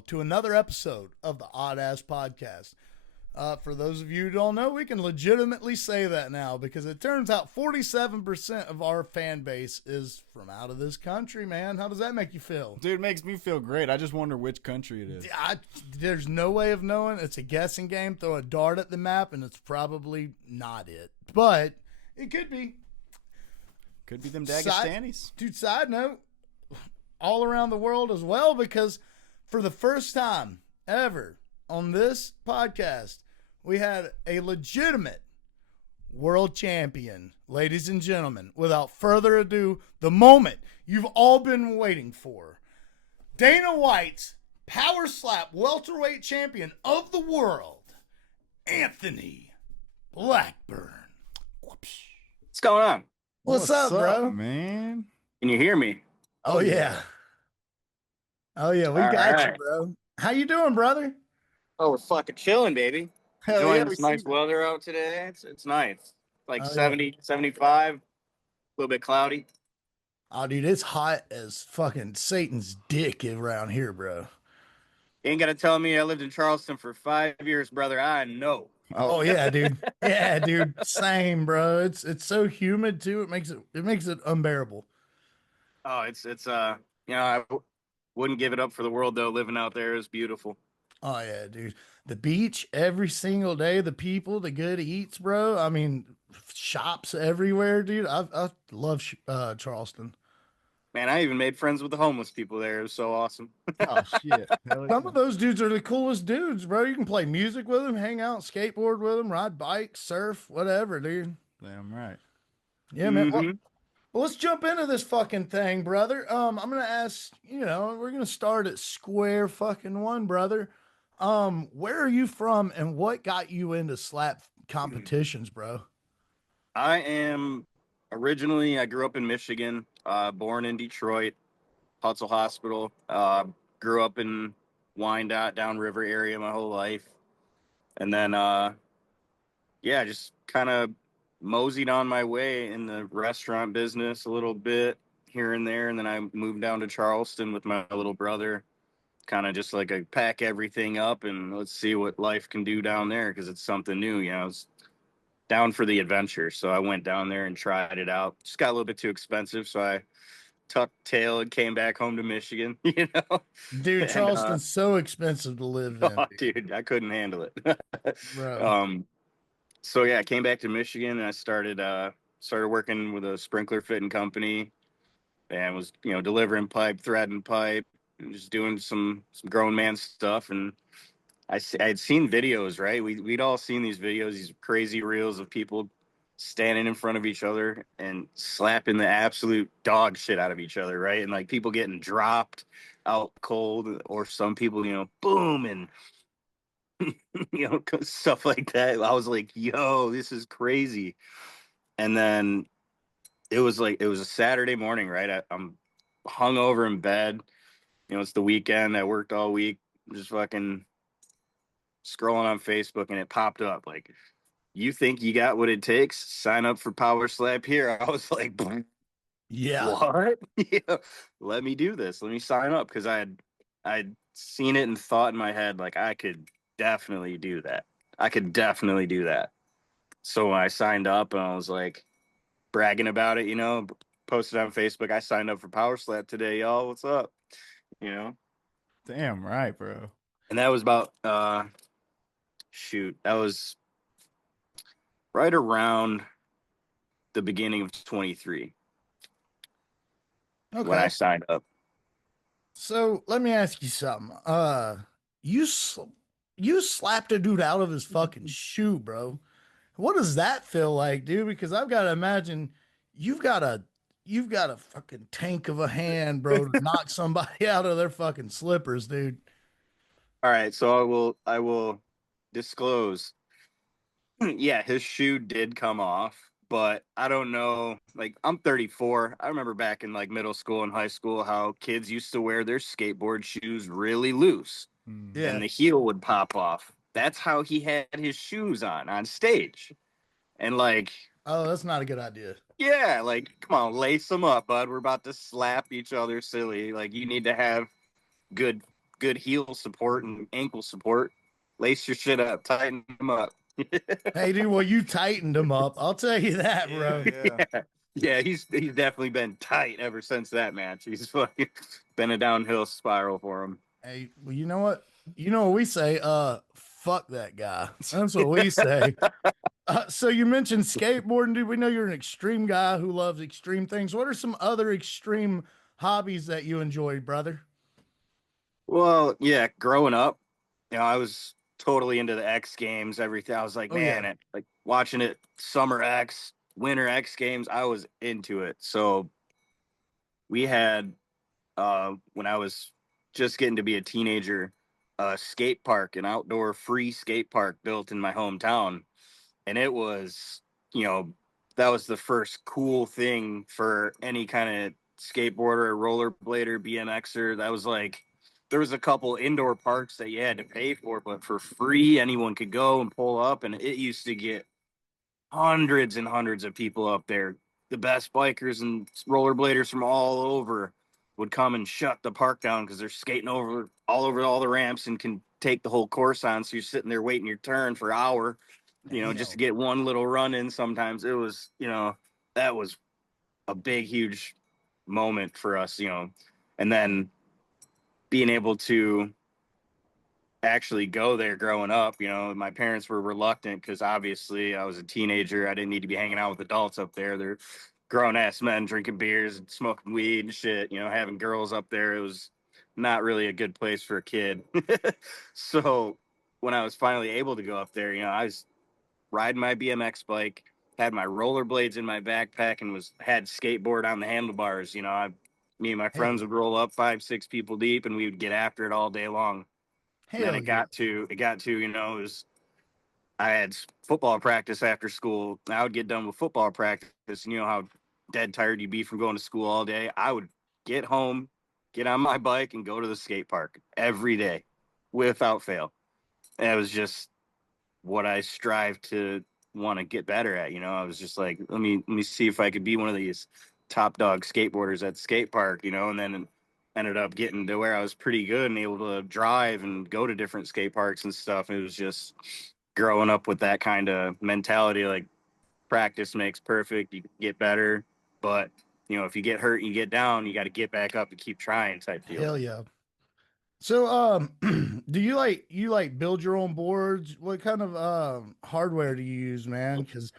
yourself to another episode of the Oddass podcast. For those of you who don't know, we can legitimately say that now because it turns out 47% of our fan base is from out of this country, man. How does that make you feel? Dude, it makes me feel great. I just wonder which country it is. There's no way of knowing. It's a guessing game. Throw a dart at the map, and it's probably not it. But it could be. Could be them Dagestanis. Dude, side note, all around the world as well, because for the first time ever on this podcast, we had a legitimate world champion. Ladies and gentlemen, without further ado, the moment you've all been waiting for. Dana White's power slap welterweight champion of the world, Anthony Blackburn. What's going on? What's up, bro? Man? Can you hear me? Oh, yeah. Oh, yeah, we All got right. you, bro. How you doing, brother? Oh, we're fucking chilling, baby. Hell Enjoying yeah, this we nice see weather out today. It's nice. Like Oh, 70, 75, a little bit cloudy. Oh, dude, it's hot as fucking Satan's dick around here, bro. You ain't got to tell me I lived in Charleston for 5 years, brother. I know. Oh yeah, dude. Yeah, dude. Same, bro. It's so humid too. It makes it unbearable. Oh, it's I wouldn't give it up for the world, though. Living out there is beautiful. Oh yeah, dude. The beach every single day, the people, the good eats, bro. I mean, shops everywhere, dude. I love Charleston. Man, I even made friends with the homeless people there. It was so awesome. Oh, shit. Hell Some yeah. of those dudes are the coolest dudes, bro. You can play music with them, hang out, skateboard with them, ride bikes, surf, whatever, dude. Damn right. Yeah, man. Mhm. Well, let's jump into this fucking thing, brother. I'm gonna ask, we're gonna start at square fucking one, brother. Where are you from and what got you into slap competitions, bro? I grew up in Michigan, born in Detroit, Hutzel Hospital. Grew up in Wyandotte, downriver area my whole life. And then, just kind of moseyed on my way in the restaurant business a little bit here and there. And then I moved down to Charleston with my little brother, kind of just like I pack everything up and let's see what life can do down there because it's something new. I was down for the adventure. So I went down there and tried it out. Just got a little bit too expensive. So I tucked tail and came back home to Michigan, Dude, And, Charleston's so expensive to live in, oh, dude, I couldn't handle it. bro. So yeah, I came back to Michigan and I started working with a sprinkler fitting company and was, delivering pipe, threading pipe, and just doing some grown man stuff. And I had seen videos, right? We'd all seen these videos, these crazy reels of people standing in front of each other and slapping the absolute dog shit out of each other, right? And like people getting dropped out cold, or some people, boom, and stuff like that. I was like, yo, this is crazy. And then it was a Saturday morning, right? I'm hungover in bed. It's the weekend. I worked all week, just fucking scrolling on Facebook, and it popped up like, you think you got what it takes? Sign up for Power Slap here. I was like, Yeah. what? Yeah, let me do this. Let me sign up because I'd seen it and thought in my head like I could definitely do that. So when I signed up and I was like bragging about it, posted on Facebook, I signed up for Power Slap today, y'all. What's up? Damn right, bro. And that was about that was right around the beginning of 23 when I Okay. signed up. So let me ask you something. You slapped a dude out of his fucking shoe, bro. What does that feel like, dude? Because I've got to imagine you've got a fucking tank of a hand, bro, to knock somebody out of their fucking slippers, dude. All right, so I will disclose. Yeah, his shoe did come off, but I don't know. Like, I'm 34. I remember back in like middle school and high school how kids used to wear their skateboard shoes really loose Yeah. and the heel would pop off. That's how he had his shoes on stage. And like, Oh, that's not a good idea. yeah, like, come on, lace them up, bud. We're about to slap each other silly. Like, you need to have good good heel support and ankle support. Lace your shit up, tighten them up. Hey, dude, well, you tightened him up. I'll tell you that, bro. Yeah, he's definitely been tight ever since that match. He's fucking been a downhill spiral for him. Hey, well, you know what? You know what we say? Fuck that guy. That's what we say. So you mentioned skateboarding, dude. We know you're an extreme guy who loves extreme things. What are some other extreme hobbies that you enjoy, brother? Well, yeah, growing up, I was totally into the X Games, everything. I was like, Oh yeah. man, like watching it, Summer X, Winter X Games. I was into it. So we had, when I was just getting to be a teenager, a skate park, an outdoor free skate park built in my hometown, and it was, you know, that was the first cool thing for any kind of skateboarder, rollerblader, BMXer. That was like, there was a couple indoor parks that you had to pay for, but for free, anyone could go and pull up, and it used to get hundreds and hundreds of people up there. The best bikers and rollerbladers from all over would come and shut the park down because they're skating over all the ramps and can take the whole course on. So you're sitting there waiting your turn for an hour, just to get one little run in. Sometimes it was, that was a big, huge moment for us, and then being able to actually go there growing up. My parents were reluctant because obviously I was a teenager. I didn't need to be hanging out with adults up there. They're grown ass men drinking beers and smoking weed and shit, having girls up there. It was not really a good place for a kid. So when I was finally able to go up there, I was riding my BMX bike, had my rollerblades in my backpack, and had skateboard on the handlebars. Me and my Hell, friends would roll up 5, 6 people deep, and we would get after it all day long. And then hell yeah. I had football practice after school. I would get done with football practice, and how dead tired you'd be from going to school all day. I would get home, get on my bike, and go to the skate park every day, without fail. And it was just what I strive to want to get better at. I was just like, let me see if I could be one of these top dog skateboarders at the skate park. And then ended up getting to where I was pretty good and able to drive and go to different skate parks and stuff. It was just growing up with that kind of mentality, like practice makes perfect. You get better, but if you get hurt and you get down, you got to get back up and keep trying type deal. Hell yeah. So, do you like build your own boards? What kind of hardware do you use, man? Because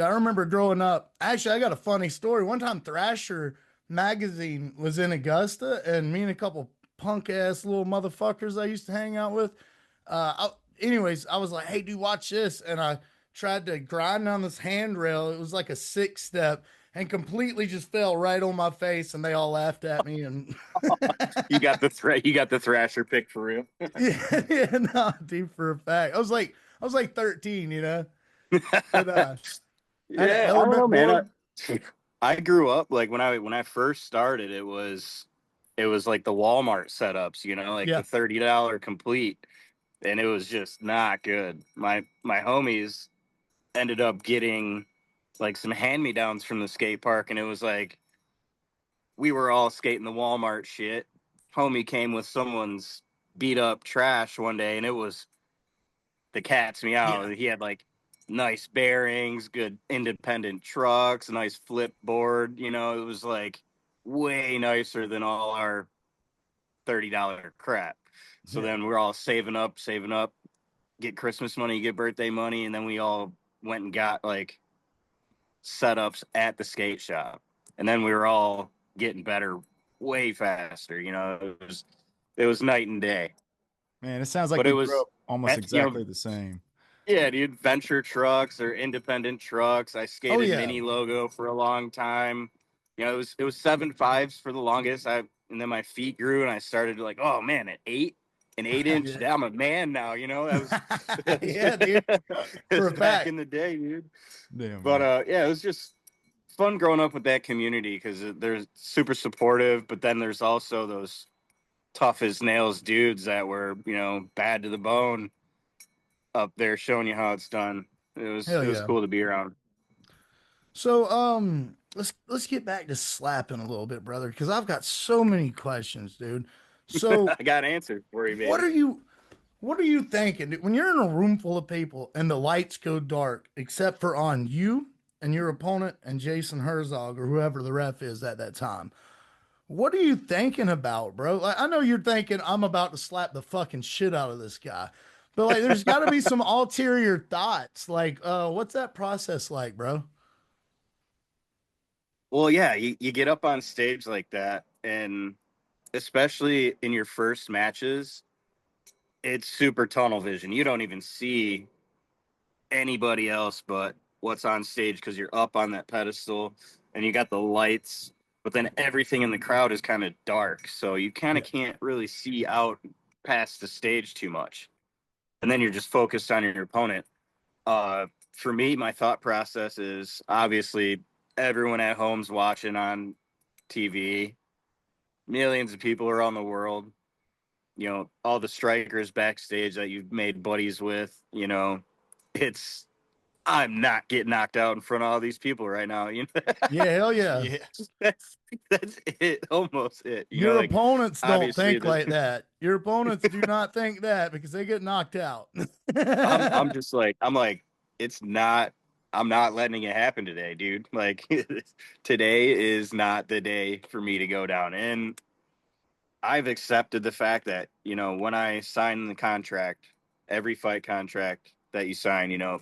I remember growing up. Actually, I got a funny story. One time, Thrasher magazine was in Augusta, and me and a couple punk ass little motherfuckers I used to hang out with. Anyways, I was like, "Hey, dude, watch this," and I tried to grind on this handrail. It was like a 6 step, and completely just fell right on my face, and they all laughed at me. And you got the Thrasher pick for real. yeah, no, dude, for a fact. I was like 13, But I had an Yeah, I don't know, element man. board. I grew up like when I first started, it was like the Walmart setups, like Yeah, the $30 complete, and it was just not good. My homies ended up getting like some hand-me-downs from the skate park, and it was like we were all skating the Walmart shit. Homie came with someone's beat up trash one day, and it was the cat's meow. yeah, He had like nice bearings, good independent trucks, a nice flip board. It was like way nicer than all our $30 crap. So yeah. then we're all saving up, get Christmas money, get birthday money, and then we all went and got like setups at the skate shop. And then we were all getting better way faster. It was night and day. Man, it sounds like But it we grew was, up almost you know, exactly the same. yeah, dude, venture trucks or independent trucks. I Oh skated yeah, mini logo for a long time. It was 7.5s for the longest. And then my feet grew and I started like, oh man, at 8, an 8 inch, yeah, I'm a man now. That was yeah, dude, it for was a back fact. in the day, dude. Damn But right. yeah, it was just fun growing up with that community because they're super supportive. But then there's also those tough as nails dudes that were bad to the bone up there showing you how it's done. It was Hell it was yeah. cool to be around. So, let's get back to slapping a little bit, brother, because I've got so many questions, dude. So I got an answer for you, what baby. are you what are you thinking when you're in a room full of people and the lights go dark, except for on you and your opponent and Jason Herzog or whoever the ref is at that time? What are you thinking about, bro? Like, I know you're thinking I'm about to slap the fucking shit out of this guy, but like, there's got to be some ulterior thoughts. Like, what's that process like, bro? Well, yeah, you get up on stage like that, and especially in your first matches, it's super tunnel vision. You don't even see anybody else but what's on stage because you're up on that pedestal and you got the lights, but then everything in the crowd is kind of dark. So you kind Yeah, of can't really see out past the stage too much. And then you're just focused on your opponent. For me, my thought process is obviously everyone at home's watching on TV. Millions of people around the world. You know, all the strikers backstage that you've made buddies with. You know, it's I'm not getting knocked out in front of all these people right now. You know, yeah, hell yeah. Yeah. that's that's it, almost it. You know, Your like opponents don't obviously think the like that. Your opponents do not think that because they get knocked out. I'm just like I'm like it's not. I'm not letting it happen today, dude. Like today is not the day for me to go down. And I've accepted the fact that, you know, when I sign the contract, every fight contract that you sign, you know,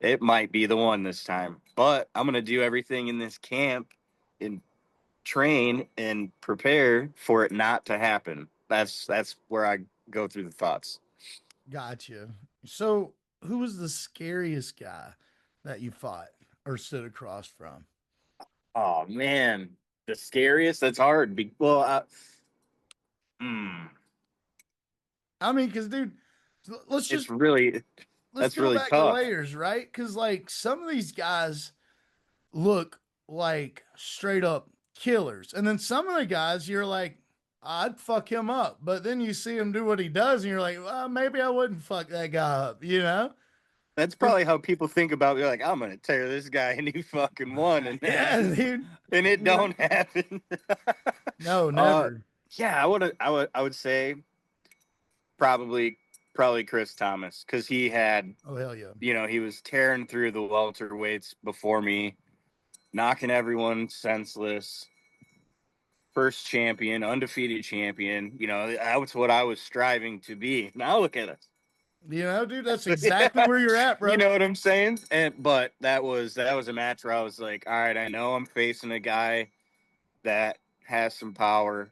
it might be the one this time. But I'm going to do everything in this camp and train and prepare for it not to happen. That's where I go through the thoughts. Gotcha. So, who was the scariest guy that you fought or stood across from? Oh man, the scariest. That's hard. Well, I mean, because dude, let's it's just really let's that's peel really back the tough. layers, right? Because like some of these guys look like straight up killers, and then some of the guys you're like, I'd fuck him up, but then you see him do what he does, and you're like, well, maybe I wouldn't fuck that guy up, you know? That's And probably how people think about. They're like, I'm gonna tear this guy, and he fucking won, and yeah, dude, and it you know, don't happen. no, uh, never. yeah, I would say probably probably Chris Thomas because he had, Oh hell yeah, you know, he was tearing through the welterweights before me, knocking everyone senseless. First champion, undefeated champion. You know, that's what I was striving to be. Now look at us. you know, dude, that's exactly where you're at, You bro. know what I'm saying? And but that was a match where I was like, all right, I know I'm facing a guy that has some power.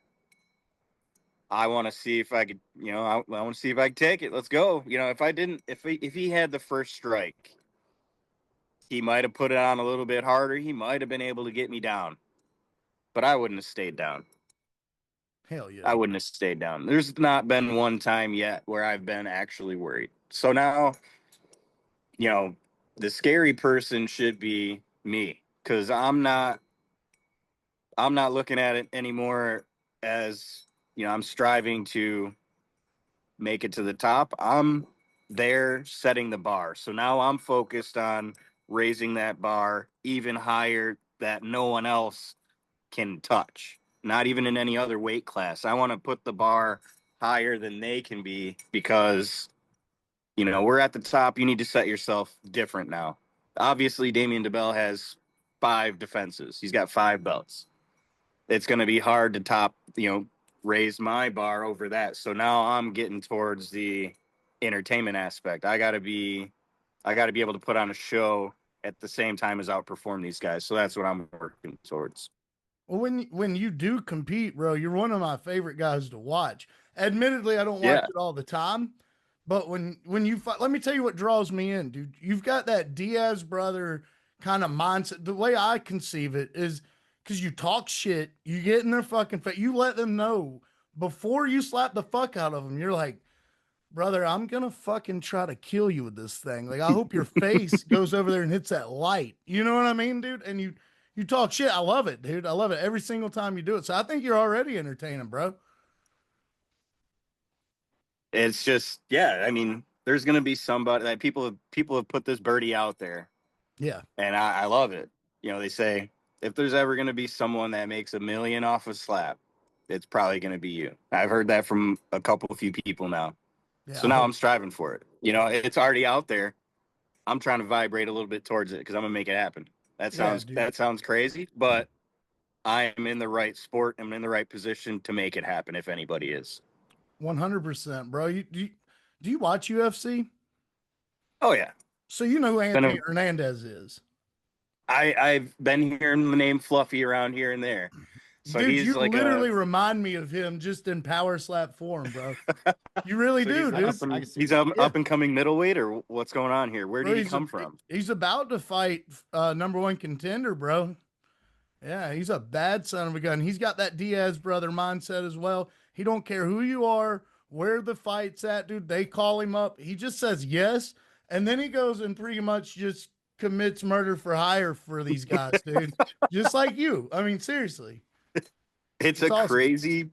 I want to see if I could, you know, I want to see if I could take it. Let's go. You know, if I didn't, if he had the first strike, he might have put it on a little bit harder. He might have been able to get me down, but I wouldn't have stayed down. Hell yeah. I wouldn't have stayed down. There's not been one time yet where I've been actually worried. So now, you know, the scary person should be me because I'm not looking at it anymore as, you know, I'm striving to make it to the top. I'm there setting the bar. So now I'm focused on raising that bar even higher that no one else can touch, not even in any other weight class. I want to put the bar higher than they can be because, you know, we're at the top. You need to set yourself different now. Obviously, Damian DeBell has 5 defenses, he's got 5 belts. It's going to be hard to top, you know, raise my bar over that. So now I'm getting towards the entertainment aspect. I got to be able to put on a show at the same time as outperform these guys. So that's what I'm working towards. Well, when you do compete, bro, you're one of my favorite guys to watch. Admittedly, I don't watch Yeah. it all the time, but when you fight, let me tell you what draws me in, dude. You've got that Diaz brother kind of mindset. The way I conceive it is because you talk shit, you get in their fucking face, you let them know before you slap the fuck out of them. You're like, brother, I'm gonna fucking try to kill you with this thing. Like, I hope your face goes over there and hits that light. You know what I mean, dude? And you talk shit. I love it, dude. I love it every single time you do it. So I think you're already entertaining, bro. It's just, yeah, I mean, there's going to be somebody that people have put this birdie out there, Yeah. and I love it. You know, they say if there's ever going to be someone that makes $1 million off a slap, it's probably going to be you. I've heard that from a few people now. Yeah, So now I'm striving for it. You know, it's already out there. I'm trying to vibrate a little bit towards it because I'm gonna make it happen. That sounds crazy, but I am in the right sport. I'm in the right position to make it happen. If anybody is, 100%, bro. Do you watch UFC? oh yeah, So you know who been Anthony Hernandez is. I've been hearing the name Fluffy around here and there. So Dude, he's you like literally remind me of him just in power slap form, bro. You really so do, dude. he's up and coming middleweight, or what's going on here? Where Bro, did he come from? He's about to fight number one contender, bro. Yeah, he's a bad son of a gun. He's got that Diaz brother mindset as well. He don't care who you are, where the fight's at, dude. They call him up. He just says yes, and then he goes and pretty much just commits murder for hire for these guys, dude. Just like you. I mean, seriously. It's a awesome.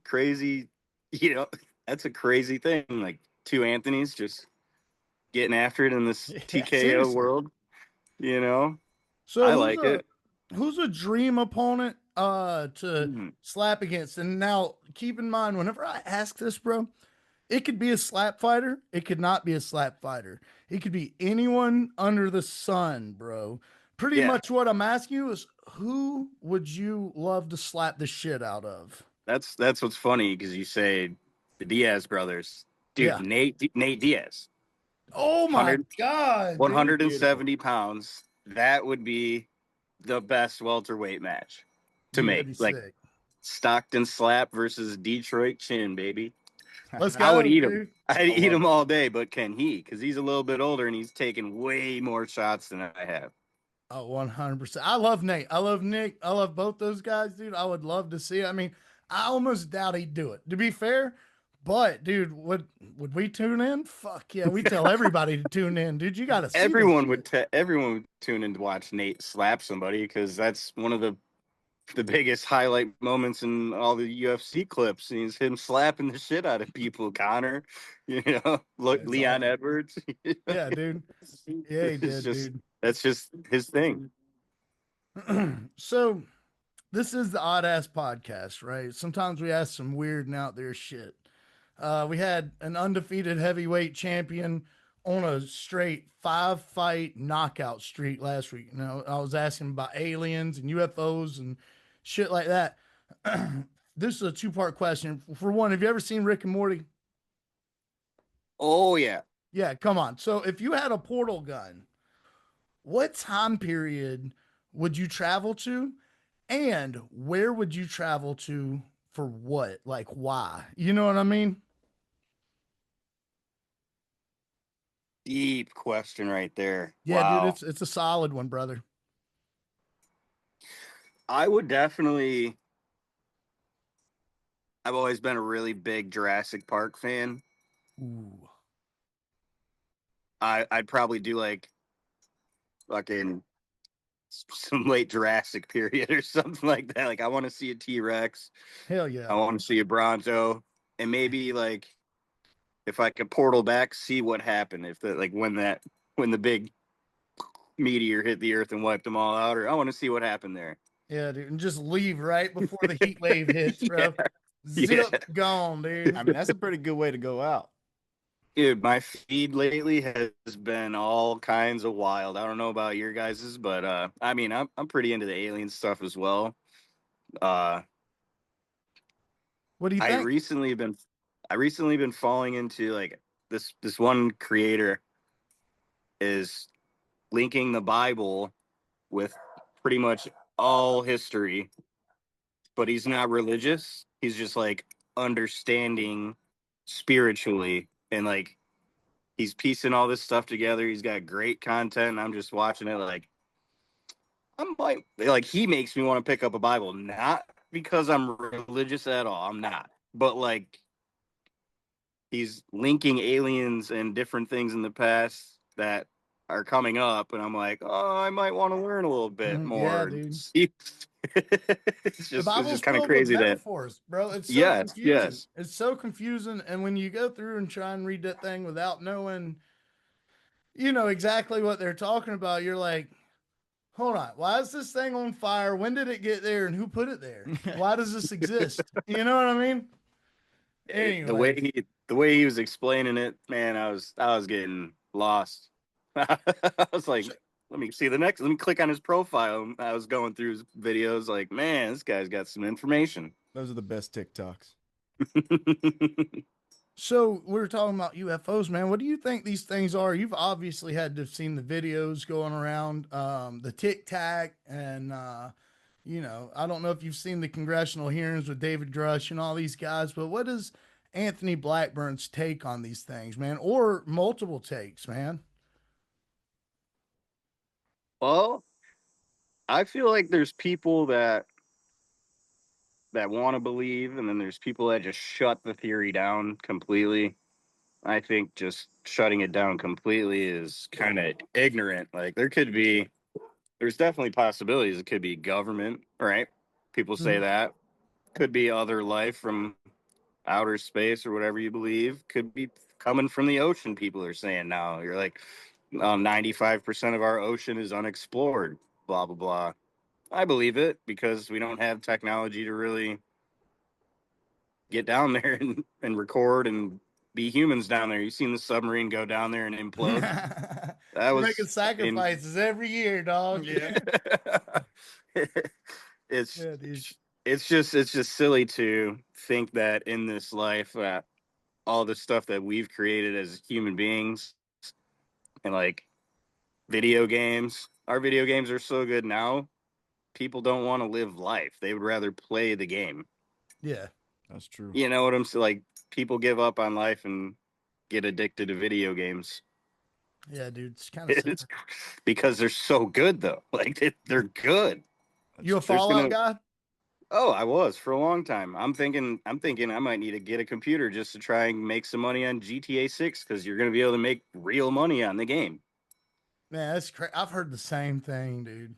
crazy, you know, that's a crazy thing. Like two Anthony's just getting after it in this TKO seriously. World, you know. So I like it. Who's a dream opponent to slap against? And now keep in mind, whenever I ask this, bro, it could be a slap fighter. It could not be a slap fighter. It could be anyone under the sun, bro. Pretty much what I'm asking you is, who would you love to slap the shit out of? That's what's funny, because you say the Diaz brothers. Dude, yeah. Nate Diaz. Oh my God. 170 pounds. That would be the best welterweight match to make. Like sick. Stockton slap versus Detroit chin, baby. Let's go. I would eat him. I'd eat him all day, but can he? Because he's a little bit older and he's taken way more shots than I have. Oh, 100%. I love Nate. I love Nick. I love both those guys, dude. I would love to see it. I mean, I almost doubt he'd do it, to be fair. But, dude, would we tune in? Fuck yeah. We tell everybody to tune in, dude. You got to see everyone would tune in to watch Nate slap somebody, because that's one of the biggest highlight moments in all the UFC clips. Is him slapping the shit out of people. Connor, you know, look, Leon awesome. Edwards. Yeah, dude. Yeah, he did, dude. That's just his thing. So this is the Oddass podcast, right? Sometimes we ask some weird and out there shit. We had an undefeated heavyweight champion on a straight 5-fight knockout streak last week. You know, I was asking about aliens and UFOs and shit like that. This is a 2-part question. For one, have you ever seen Rick and Morty? Oh, yeah. Yeah, come on. So if you had a portal gun, what time period would you travel to, and where would you travel to for what? Like, why? You know what I mean? Deep question right there. Yeah, wow. Dude, it's a solid one, brother. I would definitely. I've always been a really big Jurassic Park fan. Ooh. I'd probably do like fucking some late Jurassic period or something like that. Like, I want to see a T-Rex. Hell yeah. I want to see a Bronto, and maybe like if I could portal back, see what happened if when the big meteor hit the earth and wiped them all out, or I want to see what happened there. Yeah, dude, and just leave right before the heat wave hits, bro. Zip, gone, dude. I mean, that's a pretty good way to go out. Dude, my feed lately has been all kinds of wild. I don't know about your guys's, but I mean, I'm pretty into the alien stuff as well. What do you think? I recently been falling into like this one creator is linking the Bible with pretty much all history, but he's not religious. He's just like understanding spiritually, and like he's piecing all this stuff together. He's got great content, and I'm just watching it like he makes me want to pick up a Bible, not because I'm religious at all. I'm not. But like he's linking aliens and different things in the past that are coming up, and I'm like, oh, I might want to learn a little bit more. Yeah, dude. It's just kind of crazy that, bro. It's so confusing. Yes. It's so confusing, and when you go through and try and read that thing without knowing, you know, exactly what they're talking about, you're like, hold on. Why is this thing on fire? When did it get there, and who put it there? Why does this exist? You know what I mean? The Anyways, way he was explaining it, man, I was getting lost. I was like, let me see the next. Let me click on his profile. I was going through his videos, like, man, this guy's got some information. Those are the best TikToks. so we were talking about UFOs, man. What do you think these things are? You've obviously had to have seen the videos going around, the Tic Tac, and you know, I don't know if you've seen the congressional hearings with David Grush and all these guys, but what is Anthony Blackburn's take on these things, man, or multiple takes, man? Well, I feel like there's people that want to believe, and then there's people that just shut the theory down completely. I think just shutting it down completely is kind of ignorant. Like there's definitely possibilities. It could be government, right? People say Mhm. that. Could be other life from outer space or whatever you believe. Could be coming from the ocean. People are saying now. You're like, 95% of our ocean is unexplored. Blah blah blah. I believe it because we don't have technology to really get down there and record and be humans down there. You've seen the submarine go down there and implode. That We're making was, I mean, sacrifices every year, dog. Yeah. it's Yeah, dude. it's just silly to think that in this life that all the stuff that we've created as human beings and like video games, our video games are so good now. People don't want to live life; they would rather play the game. Yeah. That's true. You know what I'm saying? Like people give up on life and get addicted to video games. Yeah, dude. It's kind of sad. It's because they're so good though. Like they're good. You That's a There's Fallout gonna guy? Oh, I was for a long time. I'm thinking I might need to get a computer just to try and make some money on GTA 6 because you're gonna be able to make real money on the game. Man, that's crazy. I've heard the same thing, dude.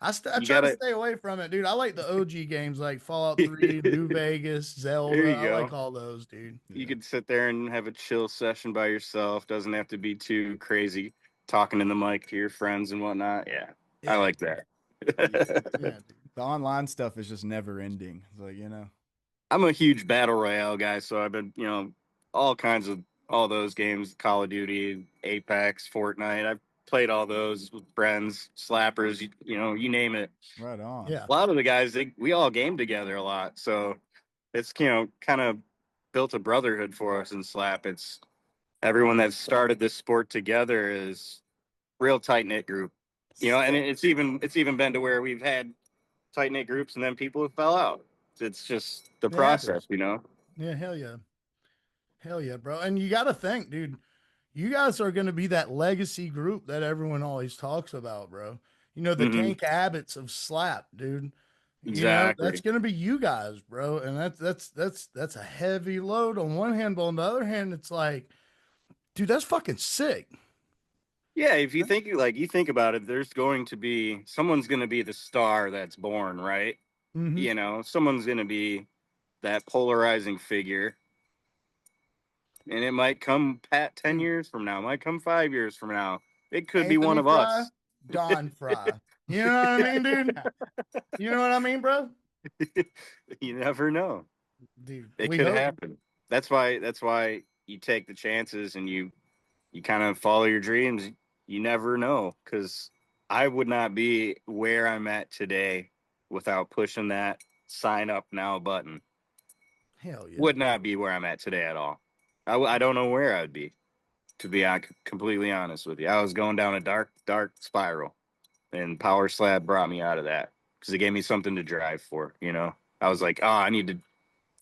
I You try to gotta stay away from it, dude. I like the OG games like Fallout 3, New Vegas, There Zelda. you I like go. all those, dude. You yeah. could sit there and have a chill session by yourself. Doesn't have to be too crazy talking in the mic to your friends and whatnot. Yeah. I Yeah, like that. yeah, dude. The online stuff is just never ending. It's like, I'm a huge battle royale guy, so I've been, all kinds of all those games, Call of Duty, Apex, Fortnite. I've played all those with friends, slappers, you name it. right on. Yeah. A lot of the guys, we all game together a lot, so it's kind of built a brotherhood for us in Slap. It's everyone that started this sport together is real tight knit group, and it's even been to where we've had tight knit groups and then people have fell out. It's just the It happens. process. Yeah, hell yeah. Hell yeah, bro. And you got to think, dude, you guys are going to be that legacy group that everyone always talks about, bro. You know, the Hmm. Tank Abbots of slap, dude. You know, that's Exactly. going to be you guys, bro. And that's a heavy load on one hand, but on the other hand, it's like, dude, that's fucking sick. Yeah, if you think about it, there's going to be someone's going to be the star that's born, right? Mm-hmm. Someone's going to be that polarizing figure, and it might come pat 10 Dude, years from now, might come 5 years from now. It could be one Anthony of Fry, us. Don Fry. You know what I mean, dude? You know what I mean, bro? You never know. Dude, It we could hope. happen. That's why you take the chances and you kind of follow your dreams. You never know, because I would not be where I'm at today without pushing that sign up now button. Hell yeah. Would not be where I'm at today at all. I don't know where I'd be, to be completely honest with you. I was going down a dark, dark spiral, and Power Slab brought me out of that because it gave me something to drive for. I was like, oh, I need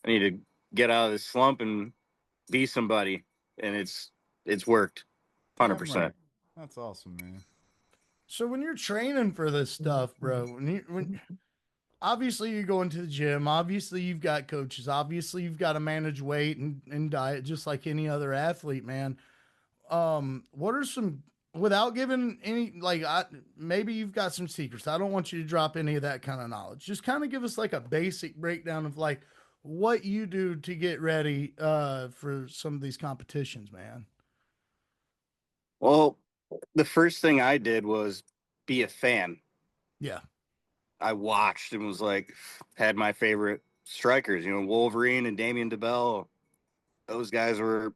to get out of this slump and be somebody, and it's worked, Damn 100%. right. That's awesome, man. So when you're training for this stuff, bro, when obviously you go into the gym, obviously you've got coaches, obviously you've got to manage weight and diet just like any other athlete, man. What are some without giving any like maybe you've got some secrets. I don't want you to drop any of that kind of knowledge. Just kind of give us like a basic breakdown of like what you do to get ready for some of these competitions, man. Well, the first thing I did was be a fan. Yeah. I watched and was like, had my favorite strikers, Wolverine and Damian DeBell. Those guys were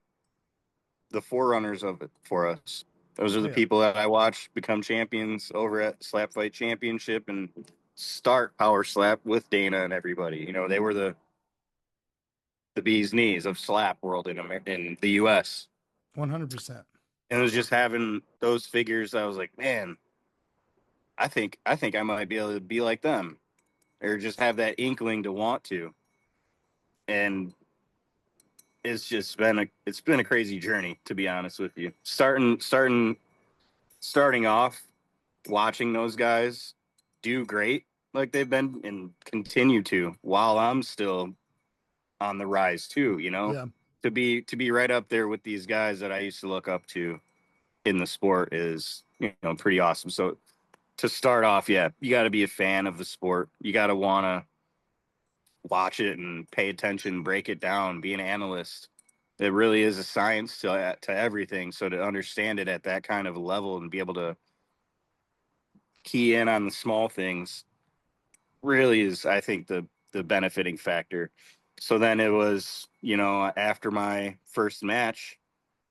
the forerunners of it for us. Those are the Yeah. people that I watched become champions over at Slap Fight Championship and start Power Slap with Dana and everybody. They were the bee's knees of slap world in the U.S. 100%. And it was just having those figures. I was like, man, I think I might be able to be like them, or just have that inkling to want to. And it's been a crazy journey, to be honest with you. Starting off watching those guys do great like they've been and continue to while I'm still on the rise too, Yeah. to be right up there with these guys that I used to look up to in the sport is, pretty awesome. So to start off, yeah, you got to be a fan of the sport. You got to want to watch it and pay attention, break it down, be an analyst. It really is a science to everything. So to understand it at that kind of a level and be able to key in on the small things really is, I think, the benefiting factor. So then it was, after my first match,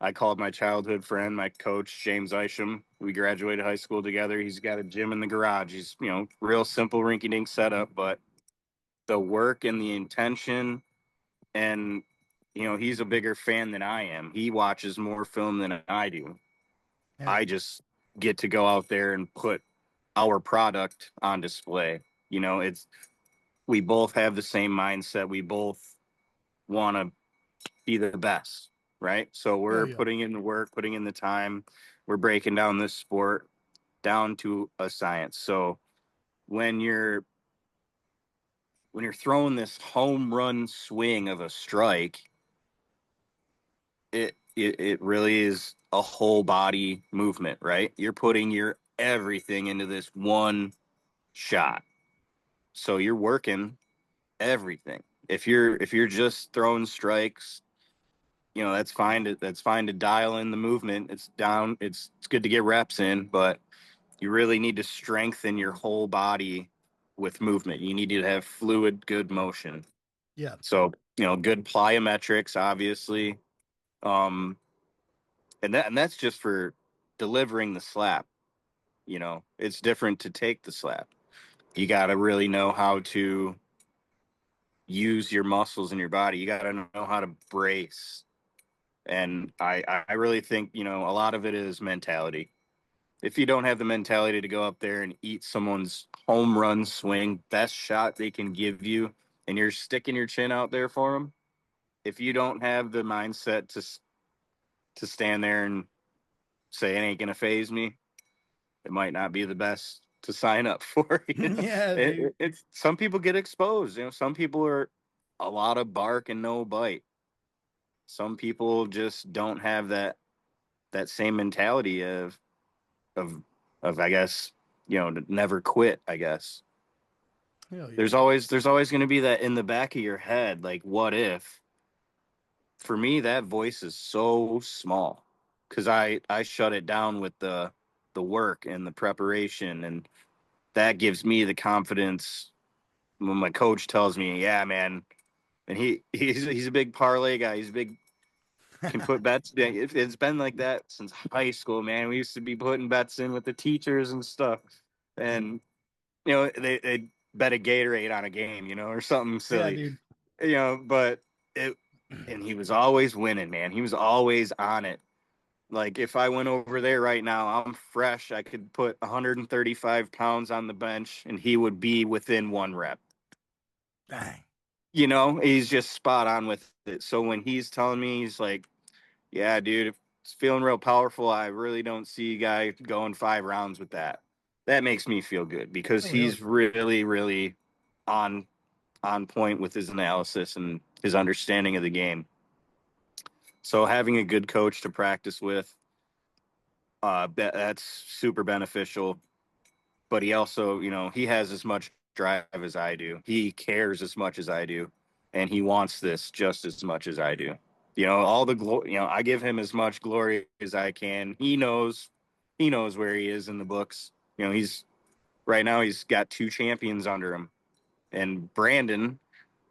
I called my childhood friend, my coach, James Isham. We graduated high school together. He's got a gym in the garage. He's, real simple rinky dink setup, but the work and the intention, and, he's a bigger fan than I am. He watches more film than I do. Yeah. I just get to go out there and put our product on display. We both have the same mindset. We both want to be the best, right? So we're Yeah. putting in the work, putting in the time. We're breaking down this sport down to a science. So when you're throwing this home run swing of a strike, it really is a whole body movement, right? You're putting your everything into this one shot. So you're working everything. If you're just throwing strikes, that's fine to dial in the movement. It's down. It's good to get reps in, but you really need to strengthen your whole body with movement. You need to have fluid, good motion. Yeah. So, good plyometrics, obviously. Um, and that's just for delivering the slap. It's different to take the slap. You got to really know how to use your muscles in your body. You got to know how to brace. And I really think, a lot of it is mentality. If you don't have the mentality to go up there and eat someone's home run swing, best shot they can give you, and you're sticking your chin out there for them, if you don't have the mindset to stand there and say it ain't gonna phase me, it might not be the best to sign up for. Yeah, dude. It's some people get exposed. Some people are a lot of bark and no bite. Some people just don't have that same mentality of of I guess, to never quit, I guess. Hell yeah. There's always going to be that in the back of your head, like, what if? For me, that voice is so small because I shut it down with the work and the preparation, and that gives me the confidence when my coach tells me, yeah, man. And he's a big parlay guy. He's a big, can put bets. It's been like that since high school, man. We used to be putting bets in with the teachers and stuff, and they bet a Gatorade on a game, or something Yeah, silly, dude. but it, and he was always winning, man. He was always on it. Like, if I went over there right now, I'm fresh. I could put 135 pounds on the bench and he would be within one rep. Dang. He's just spot on with it. So when he's telling me, he's like, yeah, dude, if it's feeling real powerful, I really don't see a guy going 5 rounds with that. That makes me feel good because Oh, he's yeah. really, really on point with his analysis and his understanding of the game. So having a good coach to practice with, that's super beneficial. But he also, he has as much drive as I do. He cares as much as I do, and he wants this just as much as I do. All the glory. I give him as much glory as I can. He knows where he is in the books. He's right now he's got 2 champions under him. And Brandon,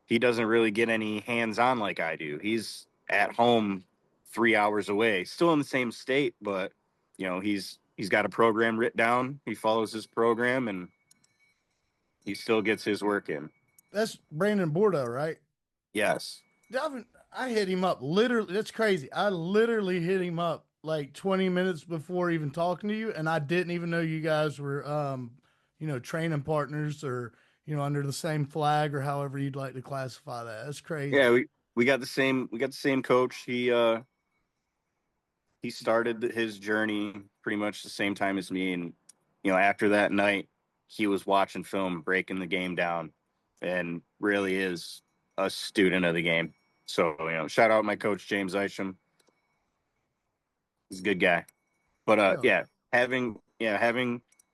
he doesn't really get any hands-on like I do. He's at home 3 hours away, still in the same state, but he's got a program written down. He follows his program and he still gets his work in. That's Brandon Bordeaux, right? Yes. I hit him up literally. That's crazy. I literally hit him up like 20 minutes before even talking to you, and I didn't even know you guys were, training partners or under the same flag or however you'd like to classify that. That's crazy. Yeah, we got the same coach. He started his journey pretty much the same time as me, and after that night, he was watching film, breaking the game down, and really is a student of the game. So shout out my coach James Isham. He's a good guy. But having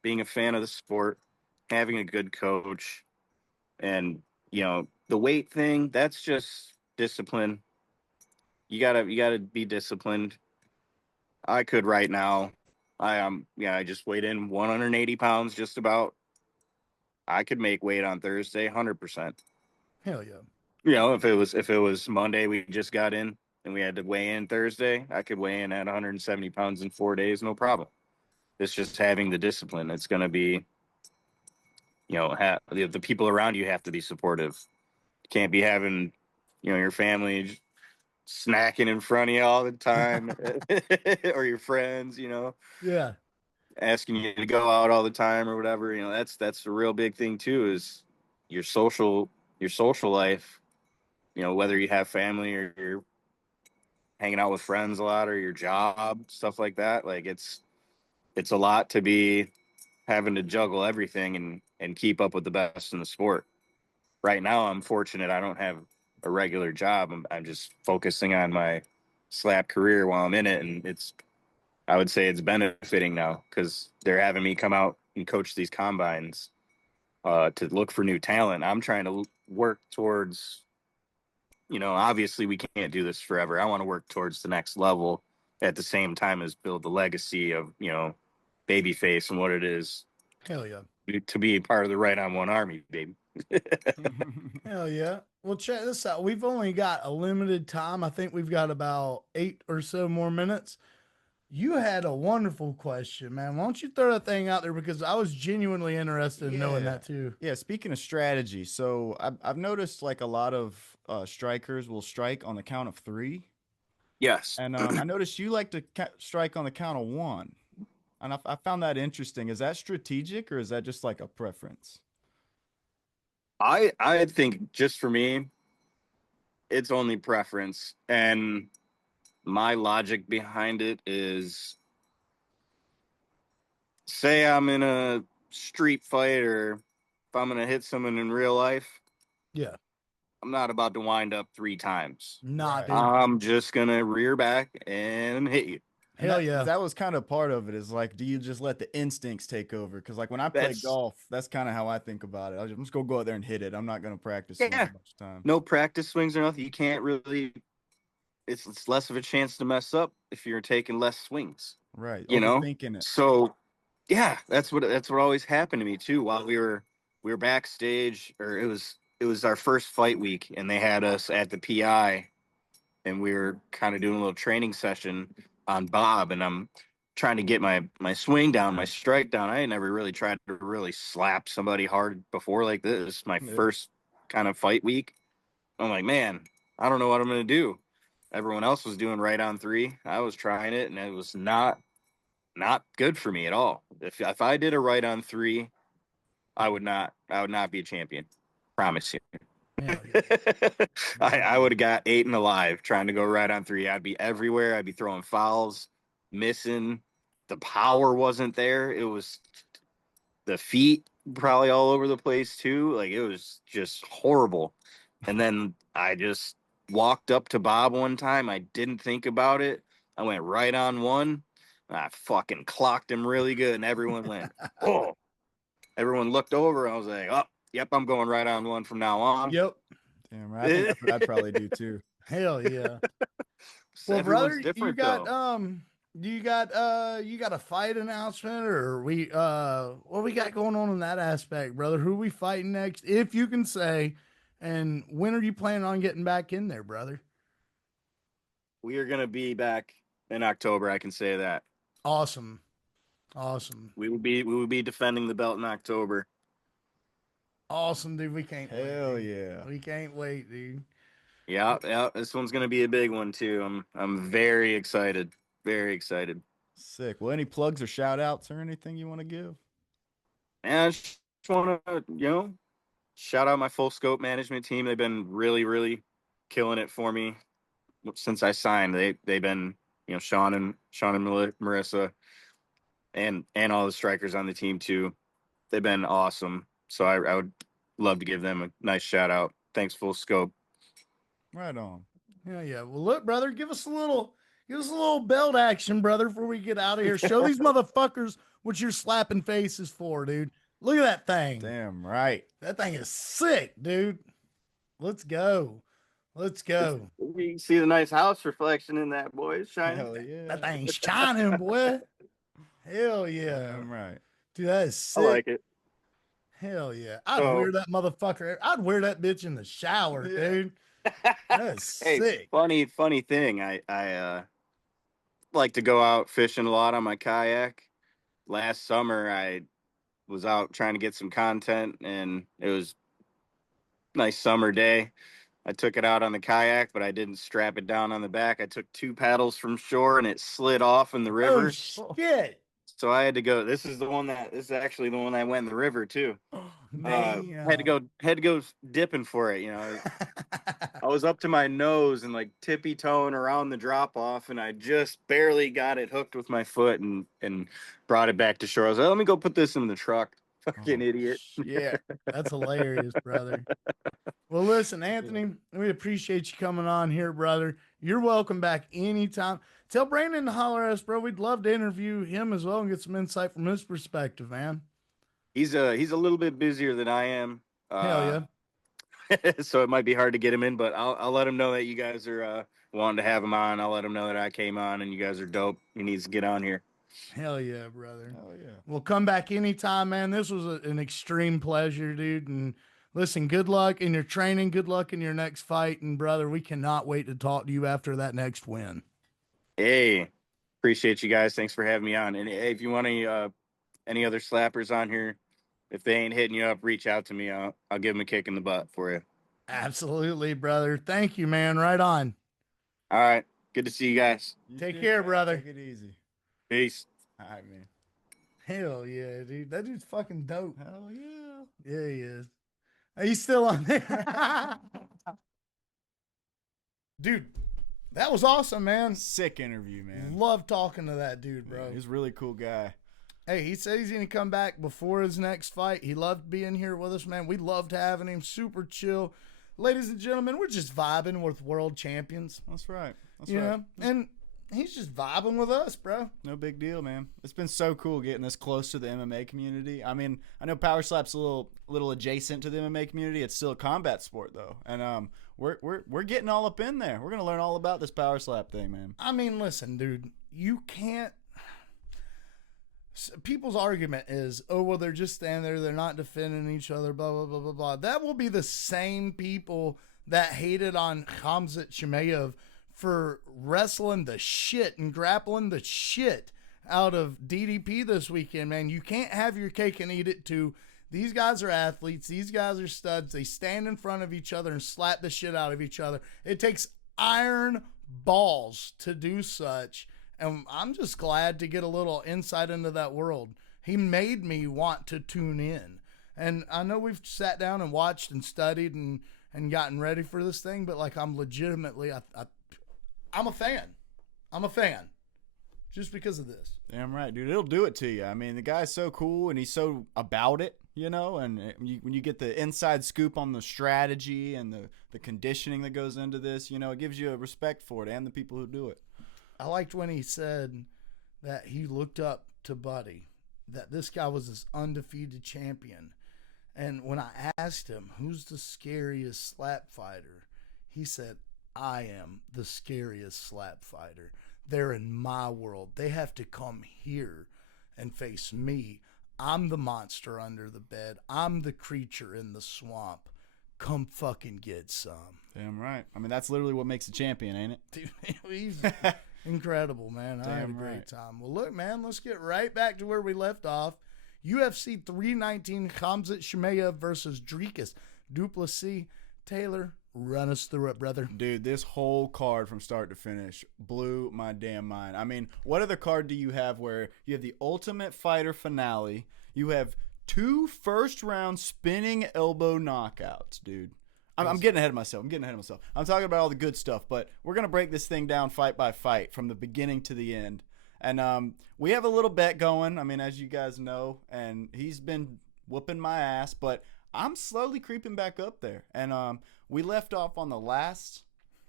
being a fan of the sport, having a good coach, and the weight thing, that's just discipline. You gotta be disciplined. I could right now. I just weighed in 180 pounds just about. I could make weight on Thursday 100%. Hell yeah. If it was Monday we just got in and we had to weigh in Thursday, I could weigh in at 170 pounds in 4 days, no problem. It's just having the discipline. It's going to be, the people around you have to be supportive. You can't be having, your family snacking in front of you all the time or your friends, Yeah. asking you to go out all the time or whatever. That's a real big thing too, is your social life, whether you have family or you're hanging out with friends a lot or your job, stuff like that. Like it's a lot to be having to juggle everything and keep up with the best in the sport. Right now, I'm fortunate I don't have a regular job. I'm just focusing on my slap career while I'm in it. And I would say it's benefiting now because they're having me come out and coach these combines to look for new talent. I'm trying to work towards, obviously we can't do this forever. I want to work towards the next level at the same time as build the legacy of, Babyface and what it is. Hell yeah. To be part of the Right on One Army, baby. Hell yeah. Well, check this out. We've only got a limited time. I think we've got about 8 or so more minutes. You had a wonderful question, man. Why don't you throw that thing out there, because I was genuinely interested in knowing that too. Yeah, speaking of strategy, so I've noticed like a lot of strikers will strike on the count of 3. Yes. And I noticed you like to strike on the count of 1. And I found that interesting. Is that strategic or is that just like a preference? I think just for me, it's only preference. And my logic behind it is, say I'm in a street fight or if I'm going to hit someone in real life, Yeah. I'm not about to wind up 3 times. Nah, dude. I'm just going to rear back and hit you. Hell yeah. That was kind of part of it, is like, do you just let the instincts take over? Because like when I play golf, that's kind of how I think about it. I'm just going to go out there and hit it. I'm not going to practice much time. No practice swings or nothing. You can't really, it's less of a chance to mess up if you're taking less swings. Right. Overthinking it. So yeah, that's what always happened to me too. While we were backstage, or it was our first fight week, and they had us at the PI, and we were kind of doing a little training session on Bob, and I'm trying to get my swing down, my strike down. I had never really tried to really slap somebody hard before like this. My first kind of fight week. I'm like, man, I don't know what I'm going to do. Everyone else was doing right on 3. I was trying it, and it was not good for me at all. If I did a right on 3, I would not be a champion. Promise you. Yeah. I would have got 8 and alive trying to go right on 3. I'd be everywhere. I'd be throwing fouls, missing. The power wasn't there. It was the feet probably all over the place too. Like it was just horrible. And then I just walked up to Bob one time. I didn't think about it. I went right on 1. I fucking clocked him really good, and everyone went, oh. Everyone looked over. And I was like, oh, yep, I'm going right on 1 from now on. Yep. Damn, I think that's what I'd probably do too. Hell yeah. Well, brother, you got Do you got a fight announcement, or what we got going on in that aspect, brother? Who we fighting next, if you can say, and when are you planning on getting back in there, brother? We are gonna be back in October. I can say that. Awesome. Awesome. We will be defending the belt in October. Awesome, dude. We can't wait. Hell Dude. yeah. We can't wait, dude. Yeah, yeah. This one's gonna be a big one too. I'm very excited. Very excited. Sick. Well, any plugs or shout outs or anything you want to give? And I just want to, shout out my full scope management team. They've been really, really killing it for me since I signed. They've been, Sean and Marissa and all the strikers on the team too. They've been awesome. So I would love to give them a nice shout out. Thanks, full scope. Right on. Yeah, yeah. Well, look, brother, give us a little belt action, brother, before we get out of here. Show these motherfuckers what you're slapping faces for, dude. Look at that thing. Damn right. That thing is sick, dude. Let's go. Let's go. You can see the nice house reflection in that, boy. It's shining. Hell yeah. That thing's shining, boy. Hell yeah. Damn right. Dude, that is sick. I like it. Hell yeah. I'd So- wear that motherfucker. I'd wear that bitch in the shower, dude. That's Hey, sick. funny thing. I like to go out fishing a lot on my kayak. Last summer, I was out trying to get some content, and it was a nice summer day. I took it out on the kayak, but I didn't strap it down on the back. I took 2 paddles from shore, and it slid off in the river. Oh, shit. So I had to go. This is actually the one that went in the river too. Had to go dipping for it. I was up to my nose and like tippy toeing around the drop off, and I just barely got it hooked with my foot and brought it back to shore. I was like, let me go put this in the truck. Fucking idiot. Yeah. That's hilarious, brother. Well, listen, Anthony, we appreciate you coming on here, brother. You're welcome back anytime. Tell Brandon to holler at us, bro. We'd love to interview him as well and get some insight from his perspective, man. He's a little bit busier than I am. Hell yeah. So it might be hard to get him in, but I'll let him know that you guys are wanting to have him on. I'll let him know that I came on and you guys are dope. He needs to get on here. Hell yeah, brother. Hell yeah. We'll come back anytime, man. This was an extreme pleasure, dude. And listen, good luck in your training. Good luck in your next fight. And brother, we cannot wait to talk to you after that next win. Hey, appreciate you guys. Thanks for having me on. And hey, if you want any other slappers on here, if they ain't hitting you up, reach out to me. I'll give them a kick in the butt for you. Absolutely, brother. Thank you, man. Right on. All right. Good to see you guys. Take too, care, man. brother. Take it easy. Peace. All right, man. Hell yeah, dude. That dude's fucking dope. Hell yeah. Yeah, he is. Are you still on there? Dude, that was awesome, man. Sick interview, man. Love talking to that dude, bro. Yeah, he's a really cool guy. Hey, he said he's going to come back before his next fight. He loved being here with us, man. We loved having him. Super chill. Ladies and gentlemen, we're just vibing with world champions. That's right. That's you right. know? And he's just vibing with us, bro. No big deal, man. It's been so cool getting this close to the MMA community. I mean, I know Power Slap's a little adjacent to the MMA community. It's still a combat sport though, and we're getting all up in there. We're gonna learn all about this Power Slap thing, man. I mean, listen, dude, you can't. People's argument is, oh, well, they're just standing there. They're not defending each other, blah, blah, blah, blah, blah. That will be the same people that hated on Khamzat Chimaev for wrestling the shit and grappling the shit out of DDP this weekend, man. You can't have your cake and eat it too. These guys are athletes. These guys are studs. They stand in front of each other and slap the shit out of each other. It takes iron balls to do such. And I'm just glad to get a little insight into that world. He made me want to tune in. And I know we've sat down and watched and studied and gotten ready for this thing, but like I'm legitimately, I'm a fan. I'm a fan. Just because of this. Damn right, dude. It'll do it to you. I mean, the guy's so cool and he's so about it, you know, and when you get the inside scoop on the strategy and the conditioning that goes into this, you know, it gives you a respect for it and the people who do it. I liked when he said that he looked up to Buddy, that this guy was this undefeated champion. And when I asked him, who's the scariest slap fighter? He said, I am the scariest slap fighter. they're in my world. They have to come here and face me. I'm the monster under the bed. I'm the creature in the swamp. Come fucking get some. Damn right. I mean, that's literally what makes a champion, ain't it? Dude, he's incredible, man. I had a great time. Well, look, man, let's get right back to where we left off. UFC 319, Khamzat Chimaev versus Dricus du Plessis. Taylor, run us through it, brother. Dude, this whole card from start to finish blew my damn mind. I mean, what other card do you have where you have the Ultimate Fighter finale, you have 2 first-round spinning elbow knockouts, dude? I'm getting ahead of myself. I'm talking about all the good stuff, but we're going to break this thing down fight by fight from the beginning to the end. And we have a little bet going, I mean, as you guys know, and he's been whooping my ass, but I'm slowly creeping back up there. And we left off on the last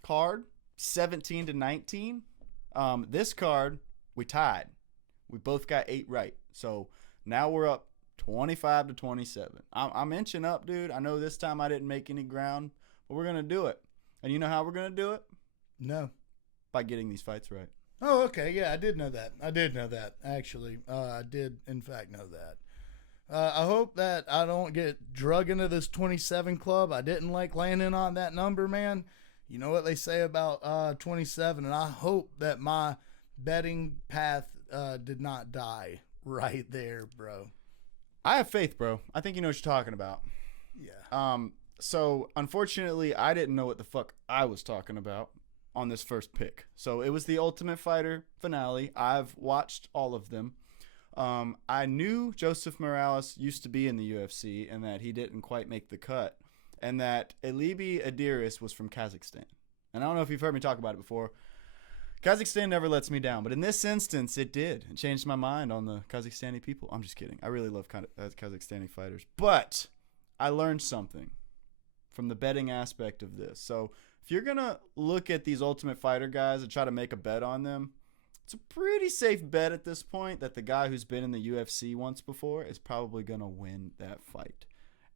card, 17-19. This card, we tied. We both got 8 right. So now we're up 25-27. I'm inching up, dude. I know this time I didn't make any ground, but we're going to do it. And you know how we're going to do it? No. By getting these fights right. Oh, okay. Yeah, I did know that. Actually. I did, in fact, know that. I hope that I don't get drug into this 27 club. I didn't like landing on that number, man. You know what they say about 27, and I hope that my betting path did not die right there, bro. I have faith, bro. I think you know what you're talking about. Yeah. So, unfortunately, I didn't know what the fuck I was talking about on this first pick. So, it was the Ultimate Fighter finale. I've watched all of them. I knew Joseph Morales used to be in the UFC and that he didn't quite make the cut, and that Alibi Adiris was from Kazakhstan. And I don't know if you've heard me talk about it before. Kazakhstan never lets me down, but in this instance, it did. It changed my mind on the Kazakhstani people. I'm just kidding. I really love Kazakhstani fighters. But I learned something from the betting aspect of this. So if you're going to look at these Ultimate Fighter guys and try to make a bet on them, it's a pretty safe bet at this point that the guy who's been in the UFC once before is probably going to win that fight.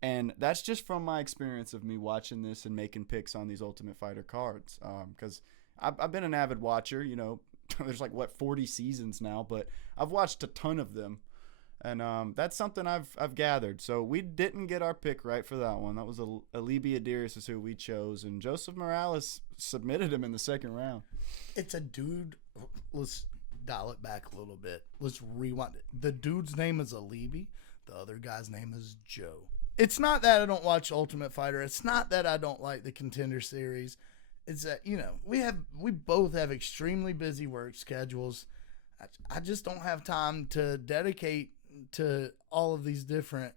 And that's just from my experience of me watching this and making picks on these Ultimate Fighter cards. Because I've been an avid watcher, you know, there's 40 seasons now, but I've watched a ton of them. And that's something I've gathered. So we didn't get our pick right for that one. That was Alibi Adiris is who we chose. And Joseph Morales submitted him in the second round. It's a dude. Let's dial it back a little bit. Let's rewind it. The dude's name is Alibi. The other guy's name is Joe. It's not that I don't watch Ultimate Fighter. It's not that I don't like the Contender Series. It's that, you know, we both have extremely busy work schedules. I just don't have time to dedicate to all of these different,